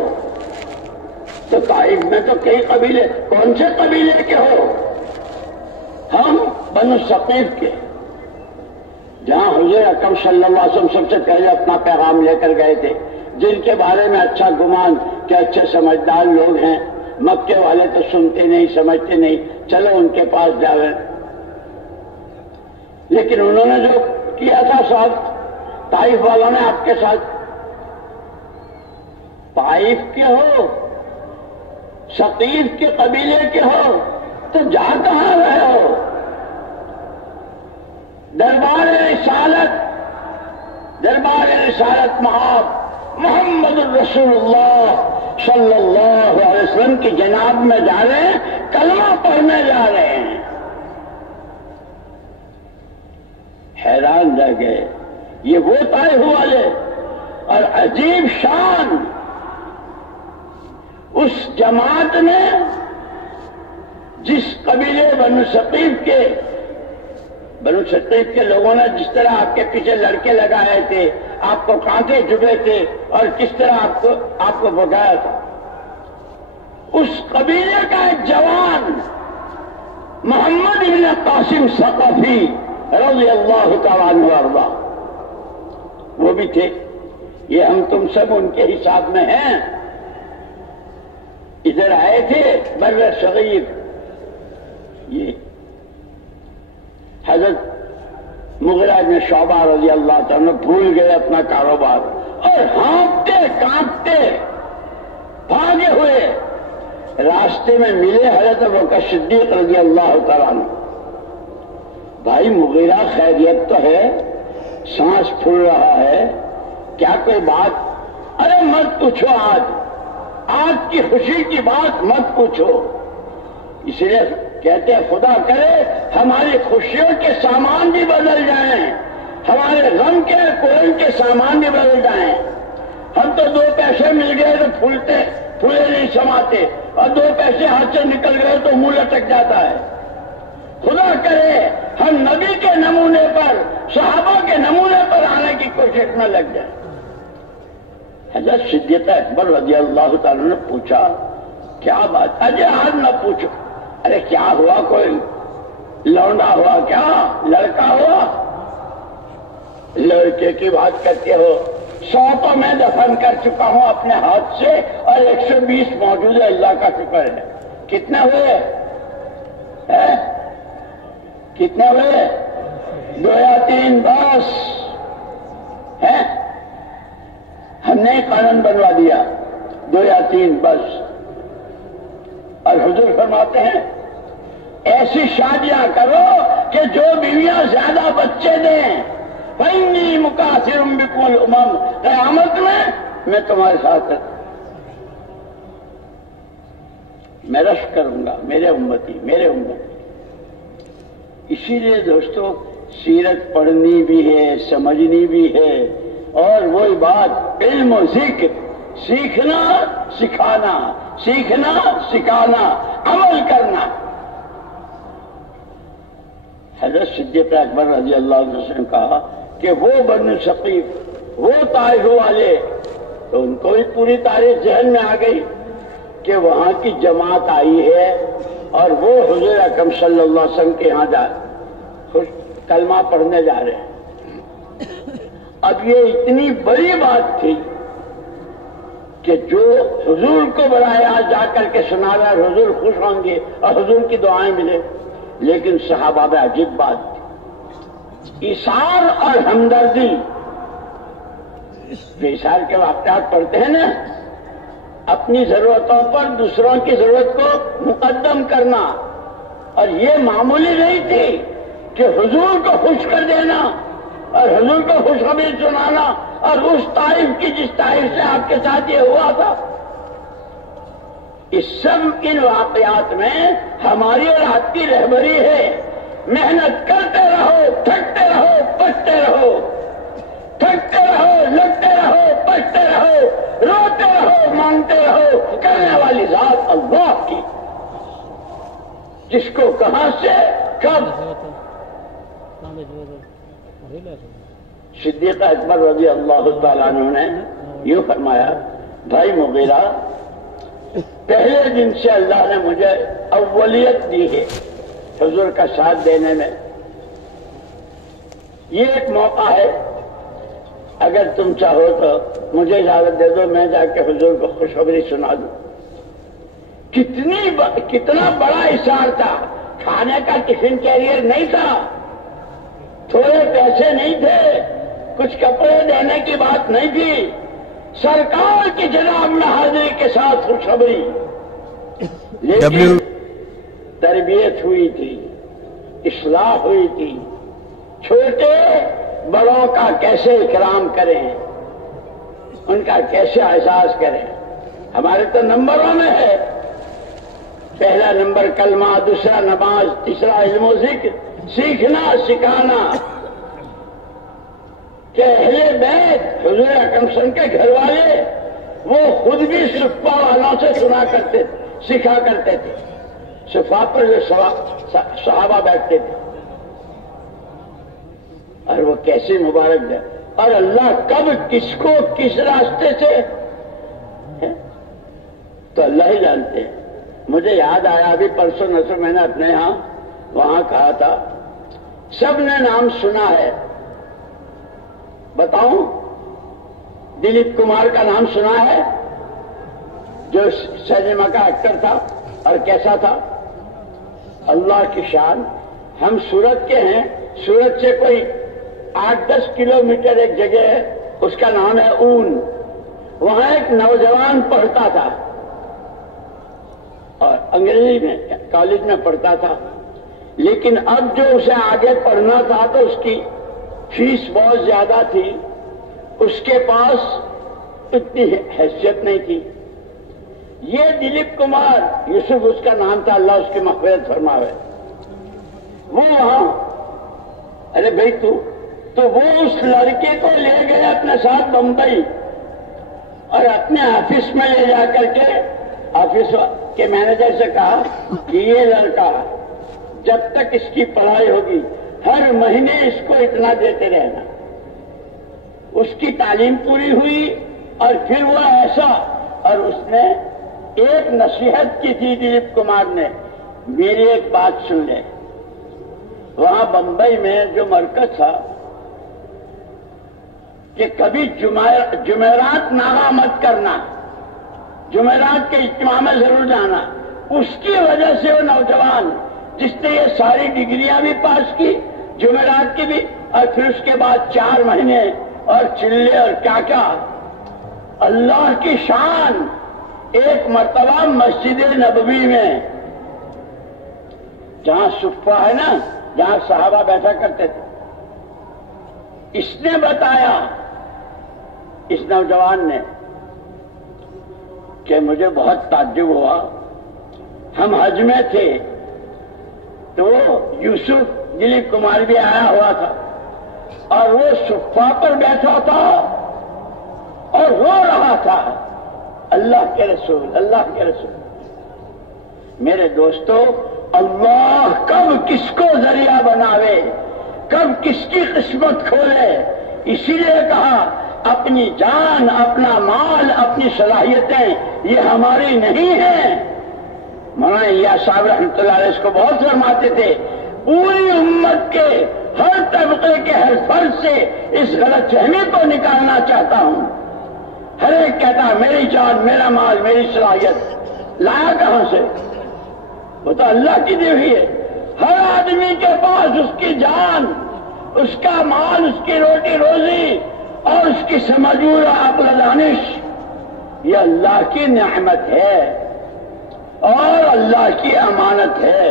تو طائف میں تو کئی قبیلے، کون سے قبیلے کے ہو؟ ہم بنو ثقیف کے، جہاں حضور اکرم صلی اللہ علیہ وسلم سب سے پہلے اپنا پیغام لے کر گئے تھے، جن کے بارے میں اچھا گمان کہ اچھے سمجھدار لوگ ہیں، مکے والے تو سنتے نہیں، سمجھتے نہیں، چلو ان کے پاس جاویں۔ لیکن انہوں نے جو کیا تھا ساتھ طائف والوں نے آپ کے ساتھ، طائف کے ہو، ثقیف کے قبیلے کے ہو تو جا کہاں رہے ہو؟ دربار رسالت محاب محمد الرسول اللہ صلی اللہ علیہ وسلم کی جناب میں جا رہے ہیں، کلمہ پڑھنے جا رہے ہیں۔ حیران رہ گئے، یہ وہ طائف والے، اور عجیب شان اس جماعت نے، جس قبیلے بنو ثقیف کے لوگوں نے جس طرح آپ کے پیچھے لڑکے لگائے تھے، آپ کو کانٹے چبھے تھے اور کس طرح آپ کو بھگایا تھا، اس قبیلے کا ایک جوان محمد بن قاسم ثقفی رضی اللہ تعالیٰ عنہ وارضا، وہ بھی تھے۔ یہ ہم تم سب ان کے حساب میں ہیں۔ ادھر آئے تھے بر صغیر، یہ حضرت مغیرہ بن شعبہ رضی اللہ تعالیٰ بھول گئے اپنا کاروبار اور ہانپتے کانپتے بھاگے ہوئے راستے میں ملے حضرت ابوبکر صدیق رضی اللہ تعالیٰ عنہ۔ بھائی مغیرہ، خیریت تو ہے؟ سانس پھول رہا ہے، کیا کوئی بات؟ ارے مت پوچھو، آج کی خوشی کی بات مت پوچھو، اس لیے کہتے ہیں خدا کرے ہماری خوشیوں کے سامان بھی بدل جائیں، ہمارے غم کے کوئل کے سامان بھی بدل جائیں۔ ہم تو 2 پیسے مل گئے تو پھولے نہیں سماتے، اور 2 پیسے ہاتھ سے نکل گئے تو منہ لٹک جاتا ہے۔ خدا کرے ہم نبی کے نمونے پر، صحابہ کے نمونے پر آنے کی کوشش نہ لگ جائے۔ حضرت صدیق اکبر رضی اللہ تعالیٰ نے پوچھا کیا بات؟ اجے آج نہ پوچھو، ارے کیا ہوا؟ کوئی لونڈا ہوا کیا؟ لڑکا ہوا؟ لڑکے کی بات کرتے ہو؟ 100 تو میں دفن کر چکا ہوں اپنے ہاتھ سے، اور 120 موجود ہے، اللہ کا شکر ہے۔ کتنے ہوئے؟ کتنے ہوئے؟ 2 یا 3 بس ہے؟ ہم نے قانون بنوا دیا 2 یا 3 بس۔ اور حضور فرماتے ہیں ایسی شادیاں کرو کہ جو بیویاں زیادہ بچے دیں، فَإِنِّي مُكَاثِرٌ بِكُمُ الْأُمَمَ، قیامت میں تمہارے ساتھ میں رش کروں گا، میرے امتی۔ اسی لیے دوستو سیرت پڑھنی بھی ہے، سمجھنی بھی ہے، اور وہی بات علم و ذکر، سیکھنا سکھانا، سیکھنا سکھانا، عمل کرنا۔ حضرت صدیق اکبر رضی اللہ عنہ نے کہا کہ وہ بنو ثقیف، وہ طائف والے، تو ان کو بھی پوری تاریخ ذہن میں آ گئی کہ وہاں کی جماعت آئی ہے اور وہ حضور اکرم صلی اللہ علیہ وسلم کے یہاں کلمہ پڑھنے جا رہے ہیں۔ اب یہ اتنی بڑی بات تھی کہ جو حضور کو براہ راست جا کر کے سنا رہا ہے، حضور خوش ہوں گے اور حضور کی دعائیں ملے، لیکن صحابہ میں عجیب بات تھی، ایثار اور ہمدردی۔ جو ایثار کے واقعات پڑھتے ہیں نا، اپنی ضرورتوں پر دوسروں کی ضرورت کو مقدم کرنا، اور یہ معمولی نہیں تھی کہ حضور کو خوش کر دینا اور حضور کو خوشخبری سنانا، اور اس طائف کی جس طائف سے آپ کے ساتھ یہ ہوا تھا۔ اس سب ان واقعات میں ہماری اور آپ کی رہبری ہے۔ محنت کرتے رہو، تھکتے رہو، پچتے رہو، تھکتے رہو، لگتے رہو، پچتے رہو، روتے رہو، مانگتے رہو، کرنے والی ذات اللہ کی، جس کو کہاں سے کب۔ صدیق اکبر رضی اللہ تعالیٰ عنہ نے یوں فرمایا، بھائی مغیرہ، پہلے دن سے اللہ نے مجھے اولیت دی ہے حضور کا ساتھ دینے میں۔ یہ ایک موقع ہے، اگر تم چاہو تو مجھے اجازت دے دو، میں جا کے حضور کو خوشخبری سنا دوں۔ کتنا بڑا اشار تھا، کھانے کا ٹفن کیریئر نہیں تھا، تھوڑے پیسے نہیں تھے، کچھ کپڑے دینے کی بات نہیں تھی، سرکار کی جناب میں حاضری کے ساتھ خوشخبری۔ لیکن تربیت ہوئی تھی، اصلاح ہوئی تھی، چھوٹے بڑوں کا کیسے اکرام کریں، ان کا کیسے احساس کریں۔ ہمارے تو نمبروں میں ہے، پہلا نمبر کلمہ، دوسرا نماز، تیسرا علم و ذکر، سیکھنا سکھانا۔ کہ اہل بیت حضور اکرم صلی اللہ علیہ وسلم کے گھر والے وہ خود بھی صفہ والوں سے سنا کرتے تھے، سکھا کرتے تھے، صفہ پر جو صحابہ بیٹھتے تھے، اور وہ کیسے مبارک ہے، اور اللہ کب کس کو کس راستے سے تو اللہ ہی جانتے ہیں۔ مجھے یاد آیا ابھی پرسوں نسوں میں نے اپنے یہاں وہاں کہا تھا، سب نے نام سنا ہے، بتاؤں دلیپ کمار کا نام سنا ہے، جو سنیما کا ایکٹر تھا، اور کیسا تھا؟ اللہ کی شان۔ ہم سورت کے ہیں، سورت سے کوئی 8-10 کلومیٹر ایک جگہ ہے، اس کا نام ہے اون، وہاں ایک نوجوان پڑھتا تھا اور انگریزی میں کالج میں پڑھتا تھا، لیکن اب جو اسے آگے پڑھنا تھا تو اس کی فیس بہت زیادہ تھی، اس کے پاس اتنی حیثیت نہیں تھی، یہ دلیپ کمار یوسف اس کا نام تھا، اللہ اس کی مغفرت فرماوے، وہ وہاں، ارے بھائی تو وہ اس لڑکے کو لے گئے اپنے ساتھ بمبئی اور اپنے آفس میں لے جا کر کے آفس کے مینیجر سے کہا کہ یہ لڑکا جب تک اس کی پڑھائی ہوگی ہر مہینے اس کو اتنا دیتے رہنا۔ اس کی تعلیم پوری ہوئی اور پھر وہ ایسا، اور اس نے ایک نصیحت کی تھی دلیپ کمار نے، میری ایک بات سن لے، وہاں بمبئی میں جو مرکز تھا کہ کبھی جمعرات ناغہ مت کرنا، جمعرات کے اجتماع میں ضرور جانا، اس کی وجہ سے وہ نوجوان جس نے یہ ساری ڈگریاں بھی پاس کی، جمعرات کی بھی، اور پھر اس کے بعد 4 مہینے اور چلے اور کیا کیا، اللہ کی شان، ایک مرتبہ مسجد نبوی میں جہاں صفہ ہے نا، جہاں صحابہ بیٹھا کرتے تھے، اس نے بتایا، اس نوجوان نے، کہ مجھے بہت تعجب ہوا، ہم حج میں تھے تو یوسف دلیپ کمار بھی آیا ہوا تھا اور وہ صفہ پر بیٹھا تھا اور رو رہا تھا، اللہ کے رسول، اللہ کے رسول۔ میرے دوستو، اللہ کب کس کو ذریعہ بناوے، کب کس کی قسمت کھولے، اسی لیے کہا اپنی جان، اپنا مال، اپنی صلاحیتیں یہ ہماری نہیں ہیں۔ مولانا الیاس صاحب رحمۃ اللہ علیہ اس کو بہت فرماتے تھے، پوری امت کے ہر طبقے کے ہر فرد سے اس غلط فہمی کو نکالنا چاہتا ہوں۔ ہر ایک کہتا ہے میری جان، میرا مال، میری صلاحیت، لایا کہاں سے؟ وہ تو اللہ کی دی ہوئی ہے۔ ہر آدمی کے پاس اس کی جان، اس کا مال، اس کی روٹی روزی اور اس کی سمجھ اور عقل و دانش، یہ اللہ کی نعمت ہے اور اللہ کی امانت ہے۔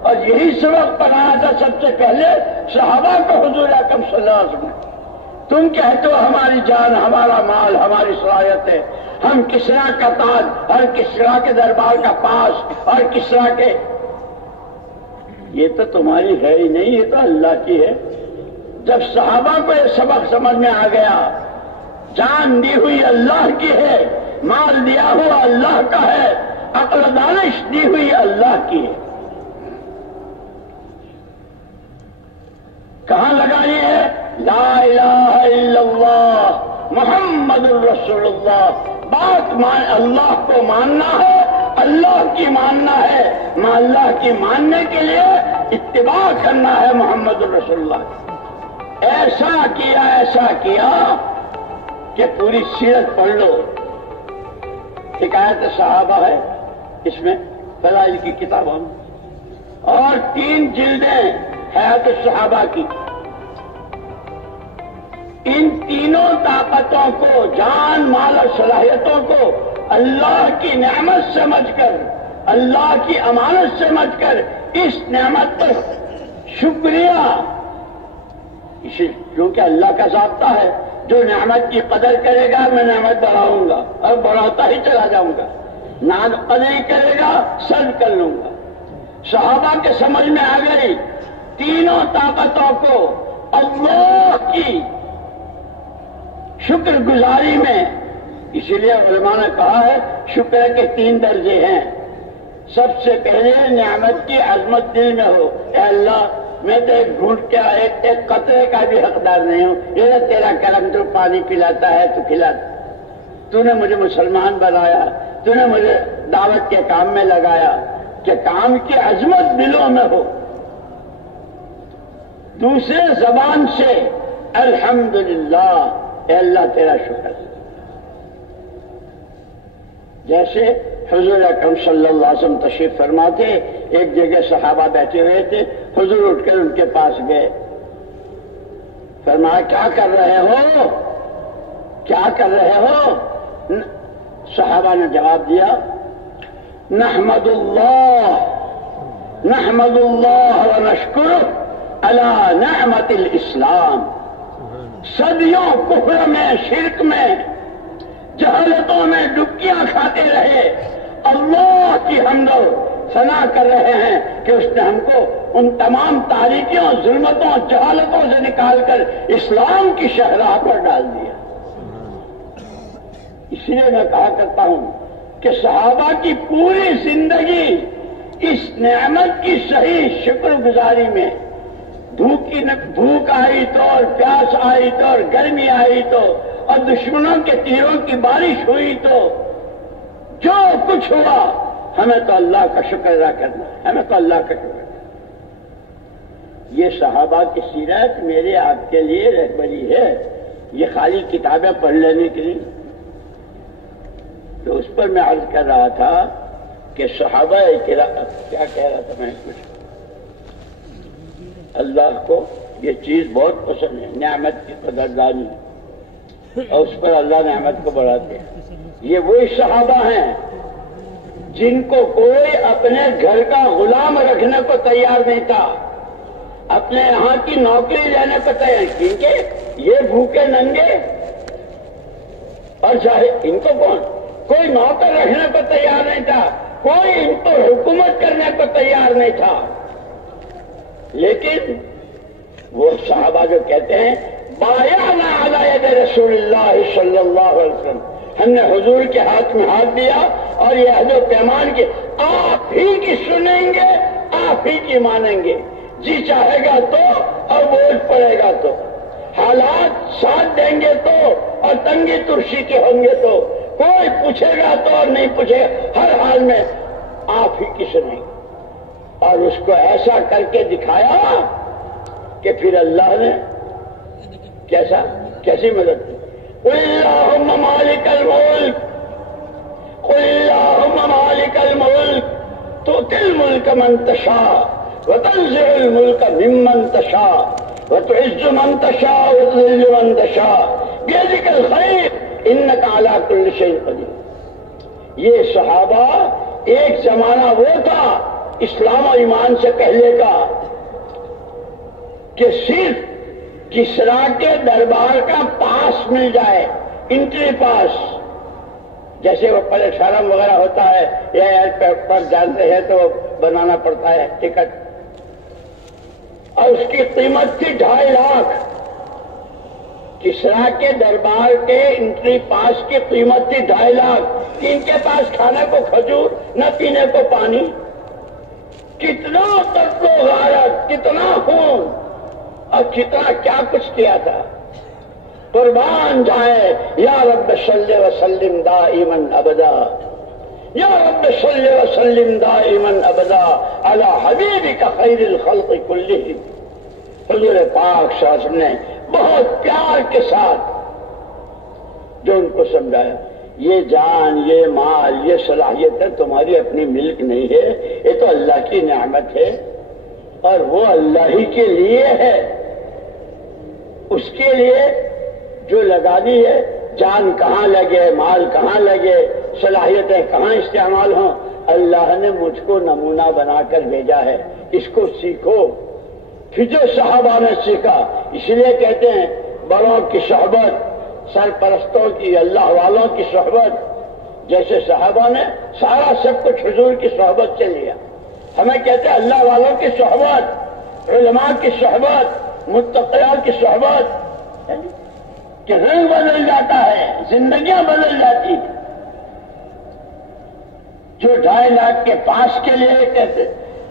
اور یہی سبق پڑھایا تھا سب سے پہلے صحابہ کو حضور اکرم صلی اللہ علیہ وسلم۔ تم کہتے ہو ہماری جان، ہمارا مال، ہماری صلاحیت ہے، ہم کسریٰ کا تاج اور کسریٰ کے دربار کا پاس اور کسریٰ کے، یہ تو تمہاری ہے ہی نہیں، یہ تو اللہ کی ہے۔ جب صحابہ کو یہ سبق سمجھ میں آ گیا، جان دی ہوئی اللہ کی ہے، مال دیا ہوا اللہ کا ہے، عقل و دانش دی ہوئی اللہ کی ہے، کہاں لگانی ہے؟ لا الہ الا اللہ محمد الرسول اللہ۔ بات اللہ کو ماننا ہے، اللہ کی ماننا ہے، اللہ کی ماننے کے لیے اتباع کرنا ہے محمد الرسول اللہ۔ ایسا کیا کہ پوری سیرت پڑھ لو، حکایت صحابہ ہے اس میں، فضائل کی کتابوں میں، اور 3 جلدیں حیات الصحابہ کی۔ ان تینوں طاقتوں کو، جان، مال اور صلاحیتوں کو اللہ کی نعمت سمجھ کر، اللہ کی امانت سمجھ کر اس نعمت پر شکریہ، کیونکہ اللہ کا ضابطہ ہے، جو نعمت کی قدر کرے گا میں نعمت بڑھاؤں گا اور بڑھاتا ہی چلا جاؤں گا، نہ قدر کرے گا سلب کر لوں گا۔ صحابہ کے سمجھ میں آ گئی تینوں طاقتوں کو اللہ کی شکر گزاری میں، اسی لیے علماء نے کہا ہے شکر کے 3 درجے ہیں۔ سب سے پہلے نعمت کی عظمت دل میں ہو، اے اللہ میں تو ایک گھونٹ کا، ایک قطرے کا بھی حقدار نہیں ہوں، یہ تیرا کرم، تو پانی پلاتا ہے تو کھلاتا، تو نے مجھے مسلمان بنایا، تو نے مجھے دعوت کے کام میں لگایا، کہ کام کی عظمت دلوں میں ہو۔ دوسرے زبان سے الحمدللہ، اے اللہ تیرا شکر۔ جیسے حضور اکرم صلی اللہ علیہ وسلم تشریف فرماتے، ایک جگہ صحابہ بیٹھے ہوئے تھے، حضور اٹھ کر ان کے پاس گئے، فرمایا کیا کر رہے ہو، کیا کر رہے ہو؟ صحابہ نے جواب دیا نحمد اللہ ونشکرہ علی نعمت الاسلام۔ صدیوں کفر میں، شرک میں، جہالتوں میں ڈبکیاں کھاتے رہے، اللہ کی حمد و ثنا کر رہے ہیں کہ اس نے ہم کو ان تمام تاریکیوں، ظلمتوں، جہالتوں سے نکال کر اسلام کی شاہراہ پر ڈال دیا۔ اس لیے میں کہا کرتا ہوں کہ صحابہ کی پوری زندگی اس نعمت کی صحیح شکر گزاری میں، بھوک آئی تو اور پیاس آئی تو اور گرمی آئی تو اور دشمنوں کے تیروں کی بارش ہوئی تو جو کچھ ہوا، ہمیں تو اللہ کا شکر ادا کرنا ہے، ہمیں تو اللہ کا شکر کرنا۔ یہ صحابہ کی سیرت میرے آپ کے لیے رہبری ہے، یہ خالی کتابیں پڑھ لینے کے لیے۔ تو اس پر میں عرض کر رہا تھا کہ صحابہ کیا کہہ رہا تھا میں، کچھ اللہ کو یہ چیز بہت پسند ہے، نعمت کی قدردانی، اور اس پر اللہ نعمت کو بڑھاتے ہیں۔ یہ وہی صحابہ ہیں جن کو کوئی اپنے گھر کا غلام رکھنے کو تیار نہیں تھا، اپنے یہاں کی نوکری لینے کو تیار، کیونکہ یہ بھوکے ننگے اور چاہے ان کو کون، کوئی نوکر رکھنے کو تیار نہیں تھا، کوئی ان کو حکومت کرنے کو تیار نہیں تھا، لیکن وہ صحابہ جو کہتے ہیں بایعنا علی ید رسول اللہ صلی اللہ علیہ وسلم، ہم نے حضور کے ہاتھ میں ہاتھ دیا اور یہ عہد و پیمان کے آپ ہی کی سنیں گے، آپ ہی کی مانیں گے، جی چاہے گا تو اور بوجھ پڑے گا تو، حالات ساتھ دیں گے تو اور تنگی ترشی کے ہوں گے تو، کوئی پوچھے گا تو اور نہیں پوچھے گا، ہر حال میں آپ ہی کی سنیں گے۔ اور اس کو ایسا کر کے دکھایا کہ پھر اللہ نے کیسی مدد کی۔ قل اللہم مالک الملک، قل اللہم مالک الملک تؤتی الملک من تشاء وتنزع الملک ممن تشاء وتعز من تشاء وتذل من تشاء بیدک الخیر انک علی کل شیء قدیر۔ یہ صحابہ ایک زمانہ وہ تھا اسلام و ایمان سے پہلے کا کہ صرف کسریٰ کے دربار کا پاس مل جائے، انٹری پاس، جیسے وہ پلیٹفارم وغیرہ ہوتا ہے یا ایئرپورٹ پر جاتے ہیں تو بنانا پڑتا ہے ٹکٹ، اور اس کی قیمت تھی 2.5 لاکھ۔ کسریٰ کے دربار کے انٹری پاس کی قیمت تھی 2.5 لاکھ۔ ان کے پاس کھانے کو کھجور، نہ پینے کو پانی، کتنا قتل و غارت، کتنا خون اور کتنا کیا کچھ کیا تھا۔ قربان جائے یا رب صلی وسلم دائما ابدا، یا رب صلی وسلم دائما ابدا علی حبیبک خیر الخلق کلہم۔ حضور پاک صلی اللہ علیہ وسلم نے بہت پیار کے ساتھ جو ان کو سمجھایا، یہ جان، یہ مال، یہ صلاحیت تمہاری اپنی ملک نہیں ہے، یہ تو اللہ کی نعمت ہے اور وہ اللہ ہی کے لیے ہے۔ اس کے لیے جو لگا دی ہے، جان کہاں لگے، مال کہاں لگے، صلاحیتیں کہاں استعمال ہوں، اللہ نے مجھ کو نمونہ بنا کر بھیجا ہے، اس کو سیکھو۔ پھر جو صحابہ نے سیکھا، اس لیے کہتے ہیں بڑوں کی صحبت، سرپرستوں کی، اللہ والوں کی صحبت، جیسے صحابہ نے سارا سب کچھ حضور کی صحبت سے لیا، ہمیں کہتے ہیں اللہ والوں کی صحبت، علماء کی صحبت، متقیوں کی صحبت، کہ رنگ بدل جاتا ہے، زندگیاں بدل جاتی ہیں۔ جو 2.5 لاکھ کے پاس کے لیے کہتے،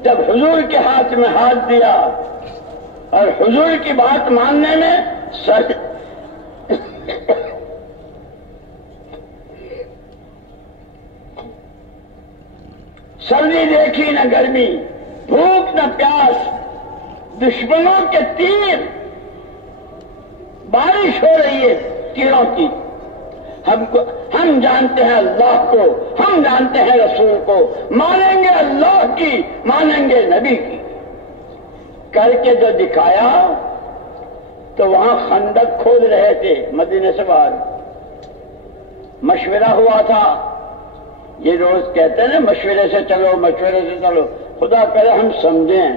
جب حضور کے ہاتھ میں ہاتھ دیا اور حضور کی بات ماننے میں سردی دیکھی نہ گرمی، بھوک نہ پیاس، دشمنوں کے تیر، بارش ہو رہی ہے تیروں کی، ہم جانتے ہیں اللہ کو، ہم جانتے ہیں رسول کو، مانیں گے اللہ کی، مانیں گے نبی کی، کر کے جو دکھایا تو وہاں خندق کھود رہے تھے مدینے سے باہر، مشورہ ہوا تھا، یہ روز کہتے ہیں نا مشورے سے چلو، مشورے سے چلو، خدا کرے ہم سمجھیں،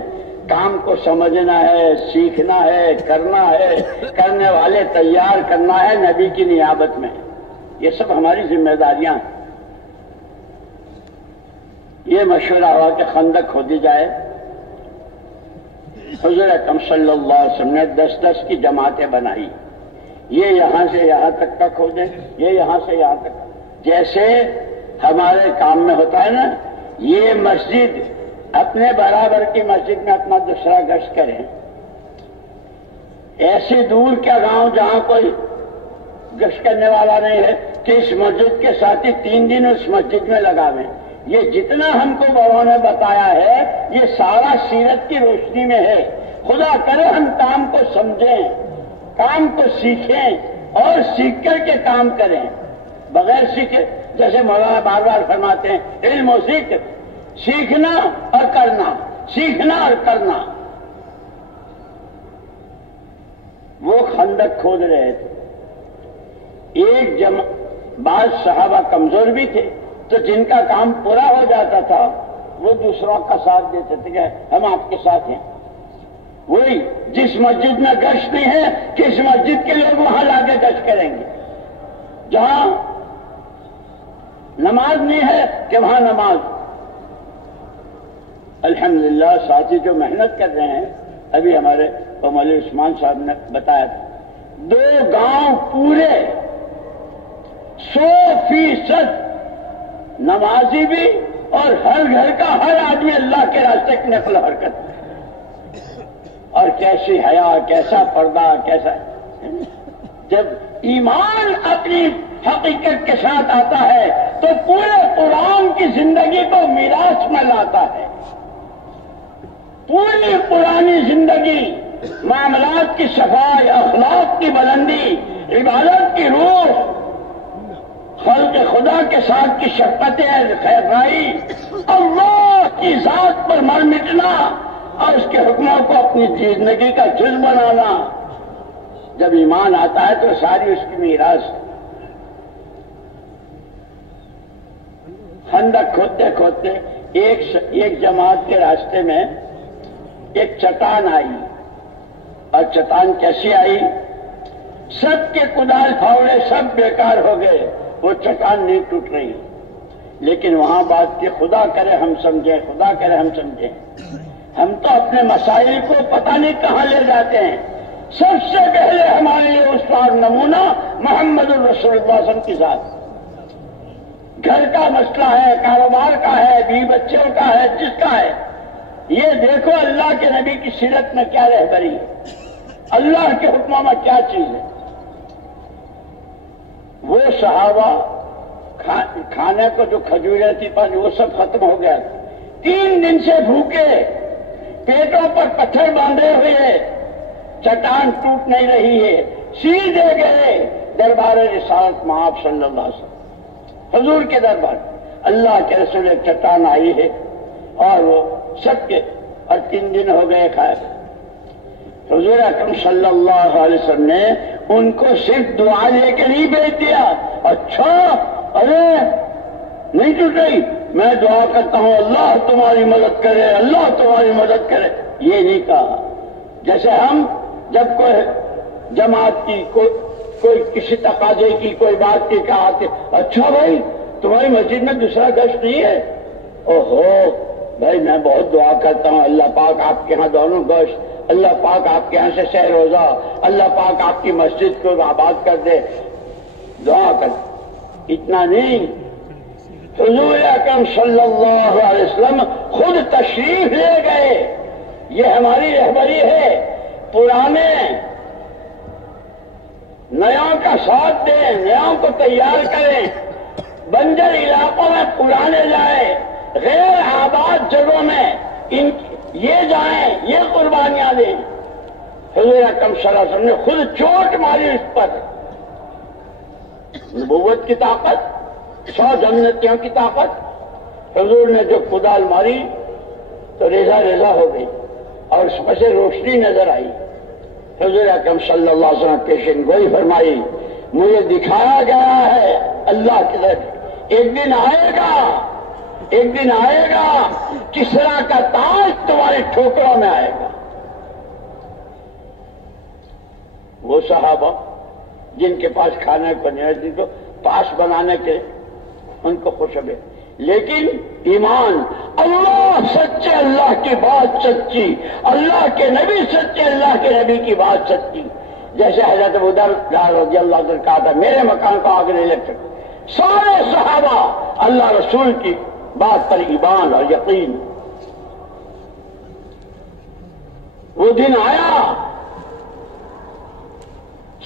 کام کو سمجھنا ہے، سیکھنا ہے، کرنا ہے، کرنے والے تیار کرنا ہے نبی کی نیابت میں، یہ سب ہماری ذمہ داریاں ہیں۔ یہ مشورہ ہوا کہ خندق کھودی جائے۔ حضور اکرم صلی اللہ علیہ وسلم نے 10 کی جماعتیں بنائی، یہ یہاں سے یہاں تک کا کھودے، یہ یہاں سے یہاں تک، جیسے ہمارے کام میں ہوتا ہے نا، یہ مسجد اپنے برابر کی مسجد میں اپنا دوسرا گشت کریں، ایسے دور کا گاؤں جہاں کوئی گشت کرنے والا نہیں ہے کہ اس مسجد کے ساتھ ہی 3 دن اس مسجد میں لگاویں۔ یہ جتنا ہم کو بڑوں نے بتایا ہے یہ سارا سیرت کی روشنی میں ہے۔ خدا کرے ہم کام کو سمجھیں، کام کو سیکھیں اور سیکھ کر کے کام کریں، بغیر سیکھے جیسے مولانا بار بار فرماتے ہیں علم و ذکر، سیکھنا اور کرنا، سیکھنا اور کرنا۔ وہ خندق کھود رہے تھے، بعض صحابہ کمزور بھی تھے تو جن کا کام پورا ہو جاتا تھا وہ دوسروں کا ساتھ دیتے تھے کہ ہم آپ کے ساتھ ہیں۔ وہی جس مسجد میں گشت نہیں ہے کس مسجد کے لوگ وہاں لا کے گشت کریں گے، جہاں نماز نہیں ہے کہ وہاں نماز۔ الحمدللہ ساتھی جو محنت کر رہے ہیں، ابھی ہمارے مولوی عثمان صاحب نے بتایا تھا 2 گاؤں پورے 100% نمازی بھی اور ہر گھر کا ہر آدمی اللہ کے راستے کی نقل و حرکت، اور کیسی حیا، کیسا پردہ، کیسا جب ایمان اپنی حقیقت کے ساتھ آتا ہے تو پورے قرآن کی زندگی کو میراث میں لاتا ہے۔ پوری پرانی زندگی، معاملات کی صفائی، اخلاق کی بلندی، عبادت کی روح، خلق خدا کے ساتھ کی شفقتیں، خیرائی، اللہ کی ذات پر مر مٹنا اور اس کے حکموں کو اپنی زندگی کا جز بنانا، جب ایمان آتا ہے تو ساری اس کی میراث۔ خندق کھودتے کھودتے ایک جماعت کے راستے میں ایک چٹان آئی، اور چٹان کیسی آئی؟ سب کے کدال پھاوڑے سب بیکار ہو گئے، وہ چٹان نہیں ٹوٹ رہی، لیکن وہاں بات کہ خدا کرے ہم سمجھیں، خدا کرے ہم سمجھیں۔ ہم تو اپنے مسائل کو پتہ نہیں کہاں لے جاتے ہیں۔ سب سے پہلے ہمارے لیے استاد نمونہ محمد الرسول اللہ صلی اللہ علیہ وسلم کی ذات۔ گھر کا مسئلہ ہے، کاروبار کا ہے، بیوی بچوں کا ہے، جس کا ہے، یہ دیکھو اللہ کے نبی کی سیرت میں کیا رہبری ہے، اللہ کے حکموں میں کیا چیز ہے۔ وہ صحابہ کھانے کو جو کھجوریں تھی پانی وہ سب ختم ہو گیا، 3 دن سے بھوکے، پیٹوں پر پتھر باندھے ہوئے، چٹان ٹوٹ نہیں رہی ہے، سیدھے گئے دربار رسالت مآب صلی اللہ علیہ وسلم، حضور کے دربار۔ اللہ کے رسول ایک چٹان آئی ہے اور وہ سب کے، اور 3 دن ہو گئے کھائے۔ حضور اکرم صلی اللہ علیہ وسلم نے ان کو صرف دعا لے کے نہیں بھیج دیا، اچھا ارے نہیں ٹوٹ رہی، میں دعا کرتا ہوں اللہ تمہاری مدد کرے، اللہ تمہاری مدد کرے، یہ نہیں کہا۔ جیسے ہم جب کوئی جماعت کی کوئی کسی تقاضے کی کوئی بات کی کہا کہ اچھا بھائی تمہاری مسجد میں دوسرا گشت نہیں ہے، اوہو بھائی میں بہت دعا کرتا ہوں اللہ پاک آپ کے ہاں دونوں گشت، اللہ پاک آپ کے ہاں سے سہ روزہ، اللہ پاک آپ کی مسجد کو آباد کر دے، دعا کر۔ اتنا نہیں، حضور اکرم صلی اللہ علیہ وسلم خود تشریف لے گئے۔ یہ ہماری رہبری ہے، پرانے نیوں کا ساتھ دیں، نیوں کو تیار کریں، بنجر علاقوں میں پرانے جائیں، غیر آباد جگہوں میں یہ جائیں، یہ قربانیاں دیں۔ حضور اکرم صلی اللہ علیہ وسلم نے خود چوٹ ماری اس پر، نبوت کی طاقت، 100 جنتیوں کی طاقت۔ حضور نے جو کدال ماری تو ریزہ ریزہ ہو گئی اور اس میں سے روشنی نظر آئی۔ حضور اکرم صلی اللہ علیہ وسلم پیشن گوئی فرمائی، مجھے دکھایا گیا ہے اللہ کی طرف ایک دن آئے گا، ایک دن آئے گا کسرا کا تاج تمہارے ٹھوکروں میں آئے گا۔ وہ صحابہ جن کے پاس کھانے کو نہیں تھی تو پاس بنانے کے ان کو خوشبے، لیکن ایمان اللہ سچے، اللہ کی بات سچی، اللہ کے نبی سچے، اللہ کے نبی کی بات سچی. جیسے حضرت ابو ذر رضی اللہ عنہ کہا تھا میرے مکان کو آگ نہیں لگ سکتی. سارے صحابہ اللہ رسول کی بات پر ایمان اور یقین. وہ دن آیا،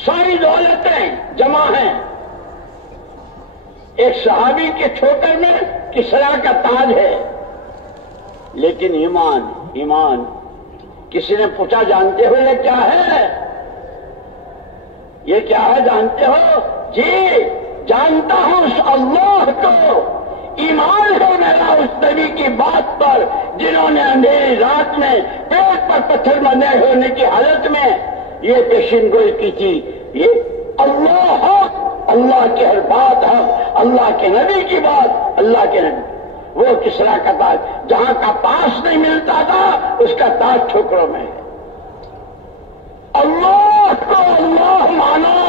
ساری دولتیں جمع ہیں، ایک صحابی کے ٹھوکر میں کسرا کا تاج ہے، لیکن ایمان. کسی نے پوچھا جانتے ہو یہ کیا ہے؟ یہ کیا ہے جانتے ہو؟ جی جانتا ہوں اس اللہ کو، ایمان ہے میرا اس نبی کی بات پر جنہوں نے اندھیری رات میں پیٹ پر پتھر بندھے ہونے کی حالت میں یہ پیشین گوئی کی تھی. یہ اللہ کی ہر بات ہے، اللہ کے نبی کی بات، اللہ کے نبی. وہ کسرا کا تاج جہاں کا پاس نہیں ملتا تھا اس کا تاج ٹھوکروں میں ہے. اللہ کو اللہ مانو،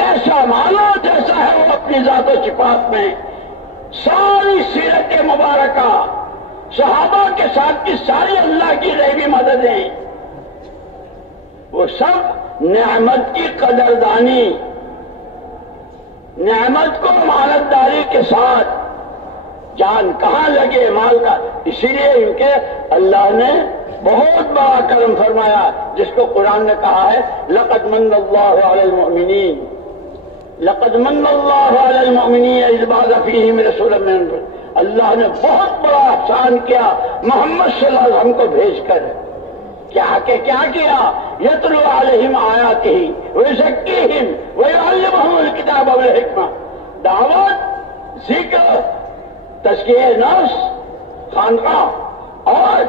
ایسا مانو جیسا ہے وہ اپنی ذات و صفات میں. ساری سیرت مبارکہ صحابہ کے ساتھ کی ساری اللہ کی غیبی مددیں، وہ سب نعمت کی قدردانی، نعمت کو امانتداری کے ساتھ. جان کہاں لگے مال کا. اسی لیے ان کے اللہ نے بہت بڑا کرم فرمایا جس کو قرآن نے کہا ہے لقد من اللہ علی المؤمنین، لقد من اللہ علی المؤمنین اذ بعث فیہم رسولا من انفسہم. اللہ نے بہت بڑا احسان کیا محمد صلی اللہ علیہ وسلم کو بھیج کر. کیا کیا؟ یتلو علیہم آیاتہ ویزکیہم ویعلمہم الکتاب والحکمہ. دعوت، ذکر، تزکیہ نفس، خانقاہ اور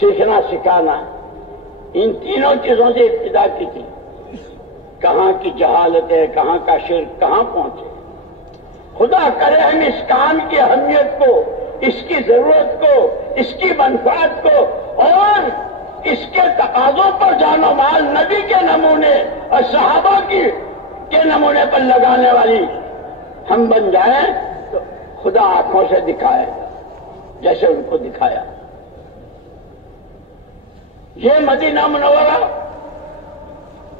سیکھنا سکھانا، ان تینوں چیزوں سے ابتدا کی تھی. کہاں کی جہالت ہے، کہاں کا شرک کہاں پہنچے. خدا کرے ہم اس کام کی اہمیت کو، اس کی ضرورت کو، اس کی منفعت کو اور اس کے تقاضوں پر جان و مال نبی کے نمونے اور صحابہ کے نمونے پر لگانے والی ہم بن جائیں تو خدا آنکھوں سے دکھائے جیسے ان کو دکھایا. یہ مدینہ منورہ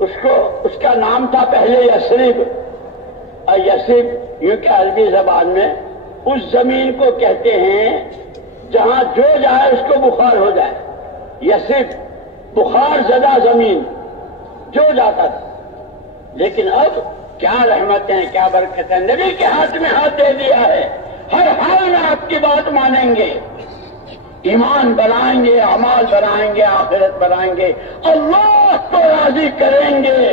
اس کا نام تھا پہلے یثرب، اور یثرب یوں کہ عربی زبان میں اس زمین کو کہتے ہیں جہاں جو جائے اس کو بخار ہو جائے. یثرب بخار زدہ زمین، جو جاتا تھا. لیکن اب کیا رحمتیں، کیا برکتیں، نبی کے ہاتھ میں ہاتھ دے دیا ہے. ہر حال میں آپ کی بات مانیں گے، ایمان بنائیں گے، اعمال بنائیں گے، آخرت بنائیں گے، اللہ کو راضی کریں گے.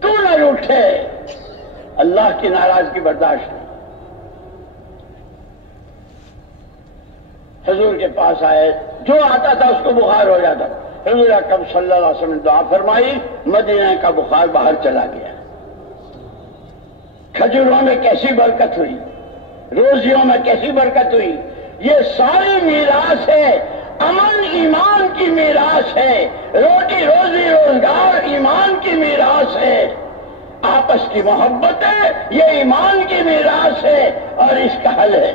تو نہ روٹھے، اللہ کی ناراضگی برداشت نہیں. حضور کے پاس آئے، جو آتا تھا اس کو بخار ہو جاتا. حضور اکرم صلی اللہ علیہ وسلم نے دعا فرمائی، مدینہ کا بخار باہر چلا گیا. کھجوروں میں کیسی برکت ہوئی، روزیوں میں کیسی برکت ہوئی. یہ ساری میراث ہے، امن ایمان کی میراث ہے، روٹی روزی روزگار ایمان کی میراث ہے، آپس کی محبت ہے، یہ ایمان کی میراث ہے اور اس کا حل ہے.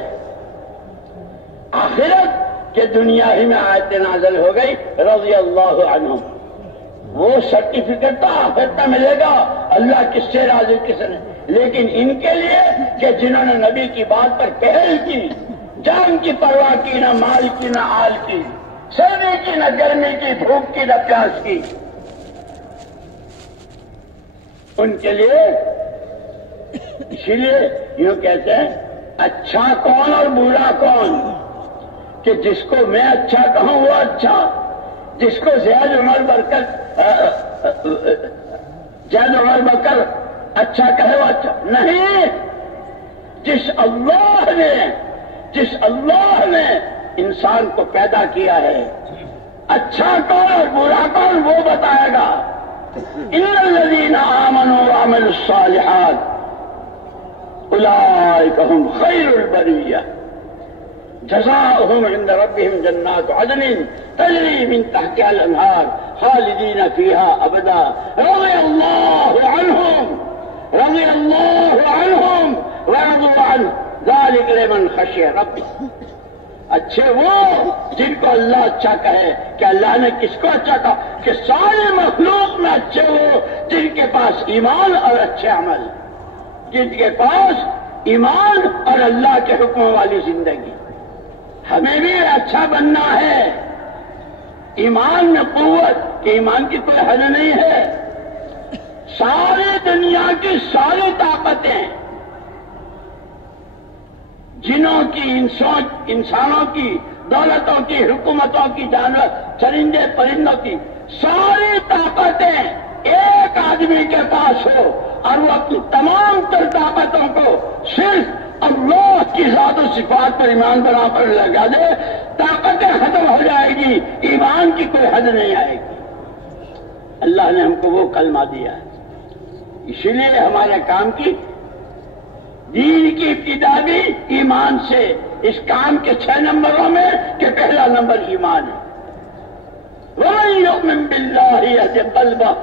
آخرت کے دنیا ہی میں آیت نازل ہو گئی رضی اللہ عنہ. وہ سرٹیفکیٹ تو آخرت کا ملے گا، اللہ کس سے راضی کس نے. لیکن ان کے لیے کہ جنہوں نے نبی کی بات پر پہل کی، جان کی پرواہ کی، نہ مال کی نہ آل کی، سردی کی نہ گرمی کی، بھوک کی نہ پیاس کی، ان کے لیے اسی لیے یوں کہتے ہیں اچھا کون اور برا کون. کہ جس کو میں اچھا کہوں وہ اچھا، جس کو زید عمر بکر اچھا کہے وہ اچھا نہیں. جس اللہ نے انسان کو پیدا کیا ہے، اچھا کون اور برا کون وہ بتائے گا. ان الذین آمنوا وعملوا الصالحات اولئک هم خیر البریہ. جزاؤہم عند ربہم جنات عدن تجری من تحتہا الانہار خالدین فیہا ابدا رضی اللہ عنہم ورضوا عنہ ذلک لمن خشی ربہ۔ اچھے وہ جن کو اللہ اچھا کہے، کہ اللہ نے کس کو اچھا کہا؟ کہ سارے مخلوق میں اچھے وہ جن کے پاس ایمان اور اچھے عمل، جن کے پاس ایمان اور اللہ کے حکموں والی زندگی۔ ہمیں بھی اچھا بننا ہے، ایمان میں قوت، کہ ایمان کی کوئی حد نہیں ہے۔ ساری دنیا کی ساری طاقتیں، جنوں کی، انسانوں کی، دولتوں کی، حکومتوں کی، جانور، چرندے پرندوں کی ساری طاقتیں ایک آدمی کے پاس ہو اور وہ اپنی تمام تر طاقتوں کو صرف اللہ کی ذات و صفات پر ایمان بنا کر لگا دے، طاقتیں ختم ہو جائے گی، ایمان کی کوئی حد نہیں آئے گی۔ اللہ نے ہم کو وہ کلمہ دیا ہے، اسی لیے ہمارے کام کی دین کی ابتدا بھی ایمان سے، اس کام کے 6 نمبروں میں کہ پہلا نمبر ایمان ہے۔ وَمَن يُؤْمِن بِاللَّهِ يَهْدِ قَلْبَهُ،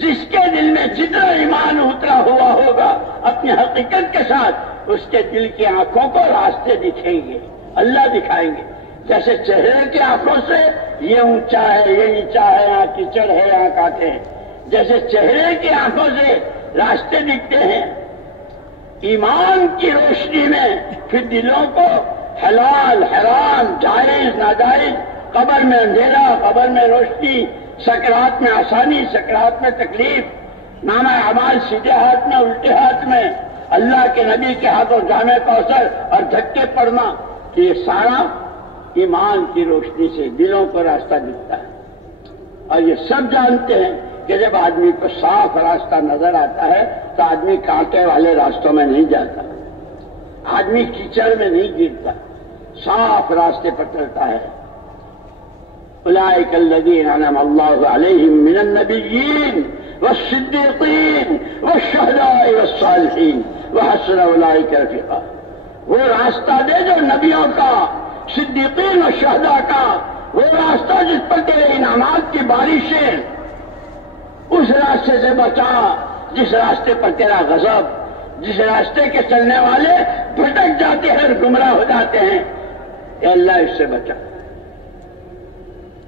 جس کے دل میں جتنا ایمان اترا ہوا ہوگا اپنی حقیقت کے ساتھ، اس کے دل کی آنکھوں کو راستے دکھیں گے، اللہ دکھائیں گے۔ جیسے چہرے کی آنکھوں سے یہ اونچا ہے، یہ نیچا ہے، یہاں کیچڑ ہے، یہاں کانٹے ہیں، جیسے چہرے کی آنکھوں سے راستے دکھتے ہیں، ایمان کی روشنی میں پھر دلوں کو حلال حرام، جائز ناجائز، قبر میں اندھیرا، قبر میں روشنی، سکرات میں آسانی، سکرات میں تکلیف، نامہ اعمال سیدھے ہاتھ میں الٹے ہاتھ میں، اللہ کے نبی کے ہاتھوں جامع کوثر اور دھکے پڑنا، کہ یہ سارا ایمان کی روشنی سے دلوں کو راستہ دکھتا ہے۔ اور یہ سب جانتے ہیں کہ جب آدمی کو صاف راستہ نظر آتا ہے تو آدمی کانٹے والے راستوں میں نہیں جاتا، آدمی کیچڑ میں نہیں گرتا، صاف راستے پر چلتا ہے۔ اولئک الذین انعم اللہ علیہم من النبیین والصدیقین والشہداء والصالحین وحسن اولئک رفیقا۔ وہ راستہ دے جو نبیوں کا، صدیقین اور شہداء کا، وہ راستہ جس پر تیرے انعامات کی بارشیں، اس راستے سے بچا جس راستے پر تیرا غضب، جس راستے کے چلنے والے بھٹک جاتے ہیں اور گمراہ ہو جاتے ہیں، اے اللہ اس سے بچا۔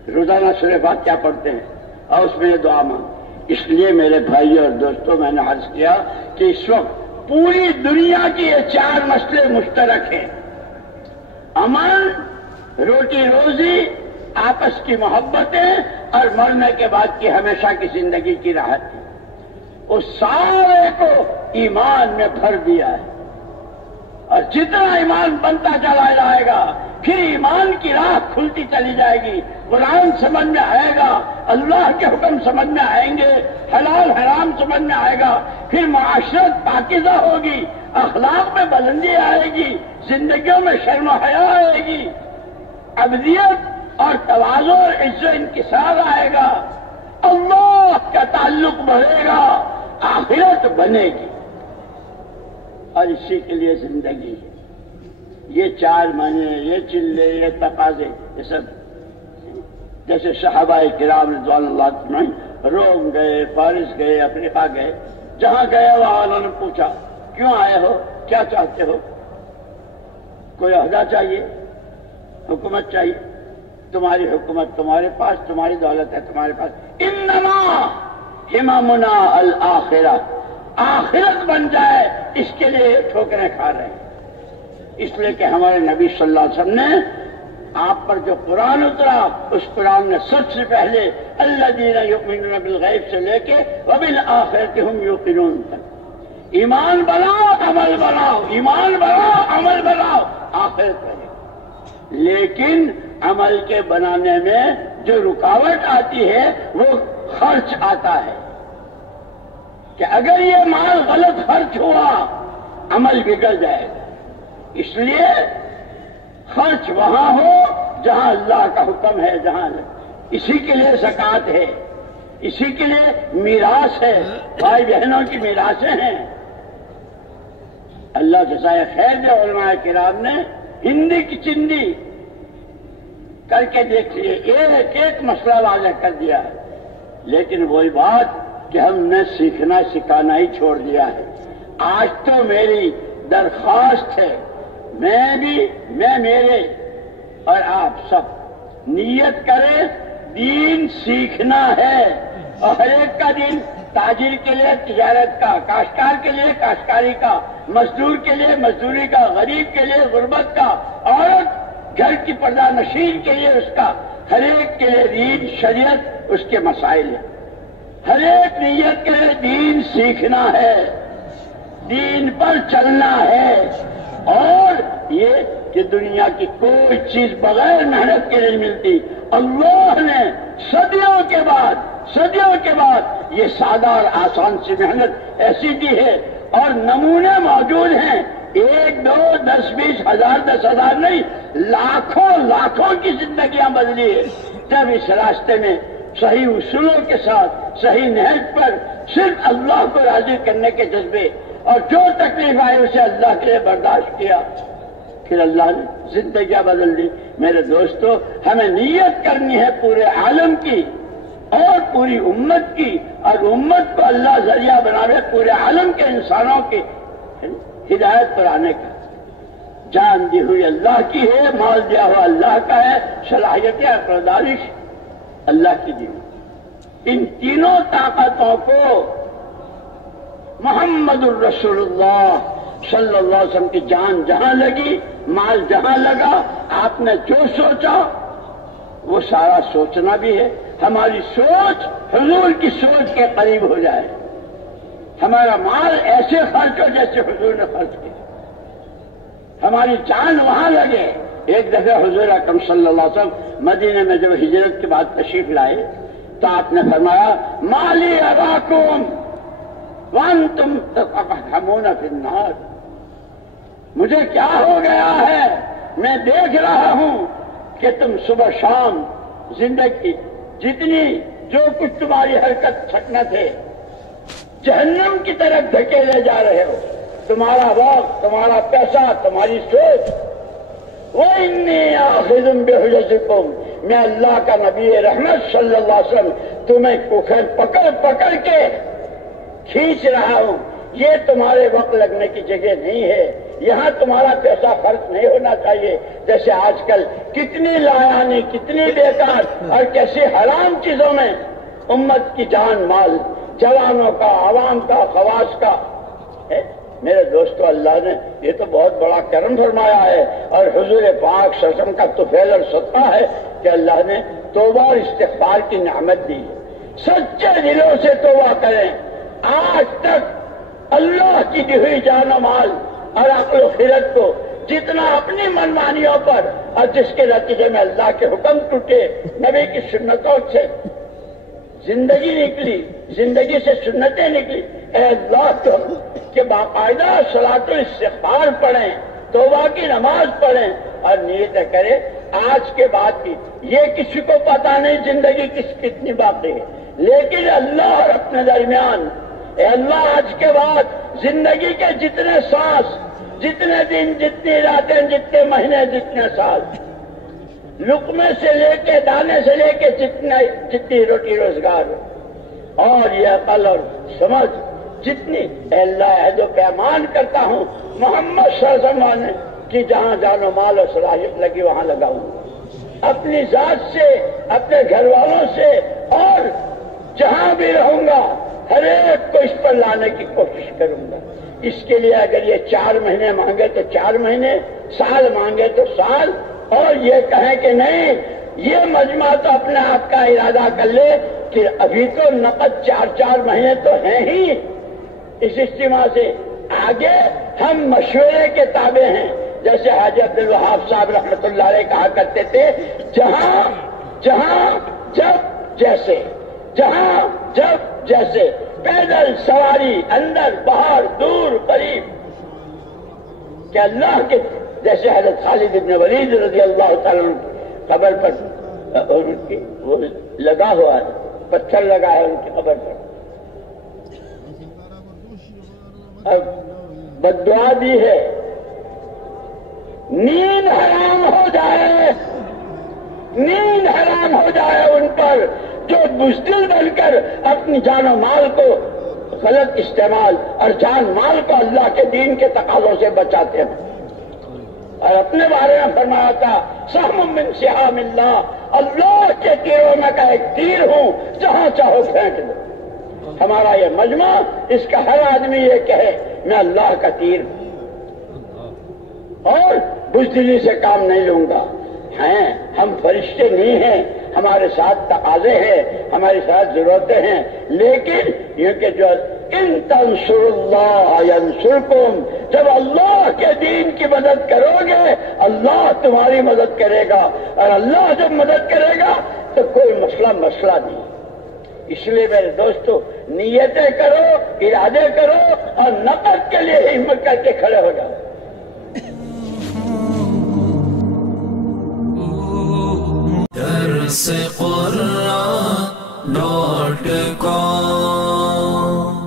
روزانہ سورہ فاتحہ پڑھتے ہیں اور اس میں یہ دعا مانگ۔ اس لیے میرے بھائیوں اور دوستوں، میں نے عرض کیا کہ اس وقت پوری دنیا کی یہ 4 مسئلے مشترک ہیں: امن، روٹی روزی، آپس کی محبتیں اور مرنے کے بعد کی ہمیشہ کی زندگی کی راحت۔ اس سارے کو ایمان میں بھر دیا ہے، اور جتنا ایمان بنتا چلا جائے گا پھر ایمان کی راہ کھلتی چلی جائے گی، قرآن سمجھ میں آئے گا، اللہ کے حکم سمجھ میں آئیں گے، حلال حرام سمجھ میں آئے گا، پھر معاشرت پاکیزہ ہوگی، اخلاق میں بلندی آئے گی، زندگیوں میں شرم و حیا آئے گی، ابدیت اور تواضع اور عزت و انکسار آئے گا، اللہ کا تعلق بڑھے گا، آخرت بنے گی۔ اور اسی کے لیے زندگی ہے۔ یہ 4 معنی، یہ چلے، یہ تقاضے، یہ سب جیسے صحابہ کرام رضوان اللہ اجمعین روم گئے، فارس گئے، افریقہ گئے، جہاں گئے وہاں انہوں نے پوچھا کیوں آئے ہو، کیا چاہتے ہو؟ کوئی عہدہ چاہیے، حکومت چاہیے؟ تمہاری حکومت تمہارے پاس، تمہاری دولت ہے تمہارے پاس، انما ہممنا الآخرہ، آخرت بن جائے اس کے لیے ٹھوکریں کھا رہے ہیں۔ اس لیے کہ ہمارے نبی صلی اللہ علیہ وسلم نے آپ پر جو قرآن اترا، اس قرآن نے سب سے پہلے الذین یؤمنون بالغیب سے لے کے وبالآخرۃ ہم یوقنون تک، ایمان بناؤ عمل بناؤ، ایمان بناؤ عمل بناؤ، آخرت بنے۔ لیکن عمل کے بنانے میں جو رکاوٹ آتی ہے وہ خرچ آتا ہے، کہ اگر یہ مال غلط خرچ ہوا عمل بگڑ جائے گا۔ اس لیے خرچ وہاں ہو جہاں اللہ کا حکم ہے، جہاں اسی کے لیے زکوٰۃ ہے، اسی کے لیے میراث ہے، بھائی بہنوں کی میراثیں ہیں۔ اللہ جزائے خیر دے علماء کرام نے ہندی کی چندی کر کے دیکھ لیے، ایک ایک مسئلہ واضح کر دیا ہے، لیکن وہی بات کہ ہم نے سیکھنا سکھانا ہی چھوڑ دیا ہے۔ آج تو میری درخواست ہے، میں میرے اور آپ سب نیت کریں دین سیکھنا ہے، اور ہر ایک کا دین، تاجر کے لیے تجارت کا، کاشتکار کے لیے کاشتکاری کا، مزدور کے لیے مزدوری کا، غریب کے لیے غربت کا، عورت گھر کی پردہ نشین کے لیے اس کا، ہر ایک کے لیے دین شریعت اس کے مسائل ہیں۔ ہر ایک نیت کے لیے دین سیکھنا ہے، دین پر چلنا ہے، اور یہ کہ دنیا کی کوئی چیز بغیر محنت کے نہیں ملتی۔ اللہ نے صدیوں کے بعد یہ سادہ اور آسان سی محنت ایسی دی ہے، اور نمونے موجود ہیں، 1 2 10 20 ہزار 10,000 نہیں، لاکھوں کی زندگیاں بدلی ہے جب اس راستے میں صحیح اصولوں کے ساتھ صحیح نہج پر صرف اللہ کو راضی کرنے کے جذبے، اور جو تکلیف آئی اسے اللہ کے لیے برداشت کیا، پھر اللہ نے زندگیاں بدل دی۔ میرے دوستو، ہمیں نیت کرنی ہے پورے عالم کی اور پوری امت کی، اور امت کو اللہ ذریعہ بناوے پورے عالم کے انسانوں کی ہدایت پر آنے کا۔ جان دی ہوئی اللہ کی ہے، مال دیا ہوا اللہ کا ہے، صلاحیتیں عقل و دانش اللہ کی دی۔ ان تینوں طاقتوں کو محمد الرسول اللہ صلی اللہ علیہ وسلم کی جان جہاں لگی، مال جہاں لگا، آپ نے جو سوچا وہ سارا سوچنا بھی ہے۔ ہماری سوچ حضور کی سوچ کے قریب ہو جائے، ہمارا مال ایسے خرچ ہو جیسے حضور نے خرچ کیا، ہماری جان وہاں لگے۔ ایک دفعہ حضور اکرم صلی اللہ علیہ وسلم مدینے میں جب ہجرت کے بعد تشریف لائے تو آپ نے فرمایا، مالی اراکم وانتم تقحمون فی النار، مجھے کیا ہو گیا ہے، میں دیکھ رہا ہوں کہ تم صبح شام زندگی جتنی جو کچھ تمہاری حرکت سکنت ہے جہنم کی طرف دھکیلے جا رہے ہو، تمہارا وقت، تمہارا پیسہ، تمہاری سوچ۔ وَإِنِّي آخِذٌ بِحُجَزِكُمْ، میں اللہ کا نبی رحمت صلی اللہ علیہ وسلم تمہیں پکڑ کے کھینچ رہا ہوں، یہ تمہارے وقت لگنے کی جگہ نہیں ہے، یہاں تمہارا پیسہ خرچ نہیں ہونا چاہیے۔ جیسے آج کل کتنی لایانی، کتنی بیکار اور کیسی حرام چیزوں میں امت کی جان مال، جوانوں کا، عوام کا، خواص کا ہے۔ میرے دوستو، اللہ نے یہ تو بہت بڑا کرم فرمایا ہے، اور حضور پاک صلی اللہ علیہ وسلم کا طفیل اور صدقہ ہے کہ اللہ نے توبہ اور استغفار کی نعمت دی ہے۔ سچے دلوں سے توبہ کریں۔ آج تک اللہ کی دی ہوئی جان و مال اور عقل و خیرت کو جتنا اپنی منمانیوں پر، اور جس کے نتیجے میں اللہ کے حکم ٹوٹے، نبی کی سنتوں سے زندگی نکلی، زندگی سے سنتیں نکلی، اے اللہ تو کہ باقاعدہ صلاۃ الاستغفار پڑھیں، توبہ کی نماز پڑھیں، اور نیت کریں آج کے بعد کی۔ یہ کسی کو پتا نہیں زندگی کتنی باقی ہے، لیکن اللہ اور اپنے درمیان، اے اللہ آج کے بعد زندگی کے جتنے سانس، جتنے دن، جتنی راتیں، جتنے مہینے، جتنے سال، لقمے سے لے کے دانے سے لے کے جتنی روٹی روزگار ہو، اور یہ عقل اور سمجھ جتنی، اے اللہ عہد و پیمان کرتا ہوں محمد صلی اللہ علیہ وسلم کی جہاں جان و مال اور صلاحیت لگی وہاں لگاؤں، اپنی ذات سے، اپنے گھر والوں سے، اور جہاں بھی رہوں گا ہر ایک کو اس پر لانے کی کوشش کروں گا۔ اس کے لیے اگر یہ 4 مہینے مانگے تو 4 مہینے، سال مانگے تو سال، اور یہ کہیں کہ نہیں، یہ مجمع تو اپنے آپ کا ارادہ کر لے کہ ابھی تو نقد 4 مہینے تو ہیں ہی، اس اجتماع سے آگے ہم مشورے کے تابع ہیں۔ جیسے حاجی عبد الوہاب صاحب رحمۃ اللہ علیہ کہا کرتے تھے، جہاں جب جیسے پیدل سواری، اندر باہر، دور قریب، کہ اللہ کے جیسے حضرت خالد بن ولید رضی اللہ تعالیٰ عنہ قبر پر ان کی وہ لگا ہوا ہے، پتھر لگا ہے ان کی قبر پر، اب بد دعا دی ہے نیند حرام ہو جائے، نیند حرام ہو جائے ان پر جو بزدل بن کر اپنی جان و مال کو غلط استعمال اور جان مال کو اللہ کے دین کے تقاضوں سے بچاتے ہیں۔ اور اپنے بارے میں فرمایا تھا سہم من سہام اللہ، اللہ کے تیروں میں کا ایک تیر ہوں، جہاں چاہو پھینک دو۔ ہمارا یہ مجمع، اس کا ہر آدمی یہ کہے میں اللہ کا تیر ہوں اور بزدلی سے کام نہیں لوں گا۔ ہیں ہم فرشتے نہیں ہیں، ہمارے ساتھ تقاضے ہیں، ہمارے ساتھ ضرورتیں ہیں، لیکن یہ کہ جو ان تنصر اللہ ینصرکم، جب اللہ کے دین کی مدد کرو گے اللہ تمہاری مدد کرے گا، اور اللہ جب مدد کرے گا تو کوئی مسئلہ نہیں۔ اس لیے میرے دوستو نیتیں کرو، ارادے کرو اور نقد کے لیے ہمت کر کے کھڑے ہو جاؤ۔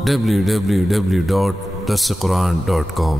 www.darsequran.com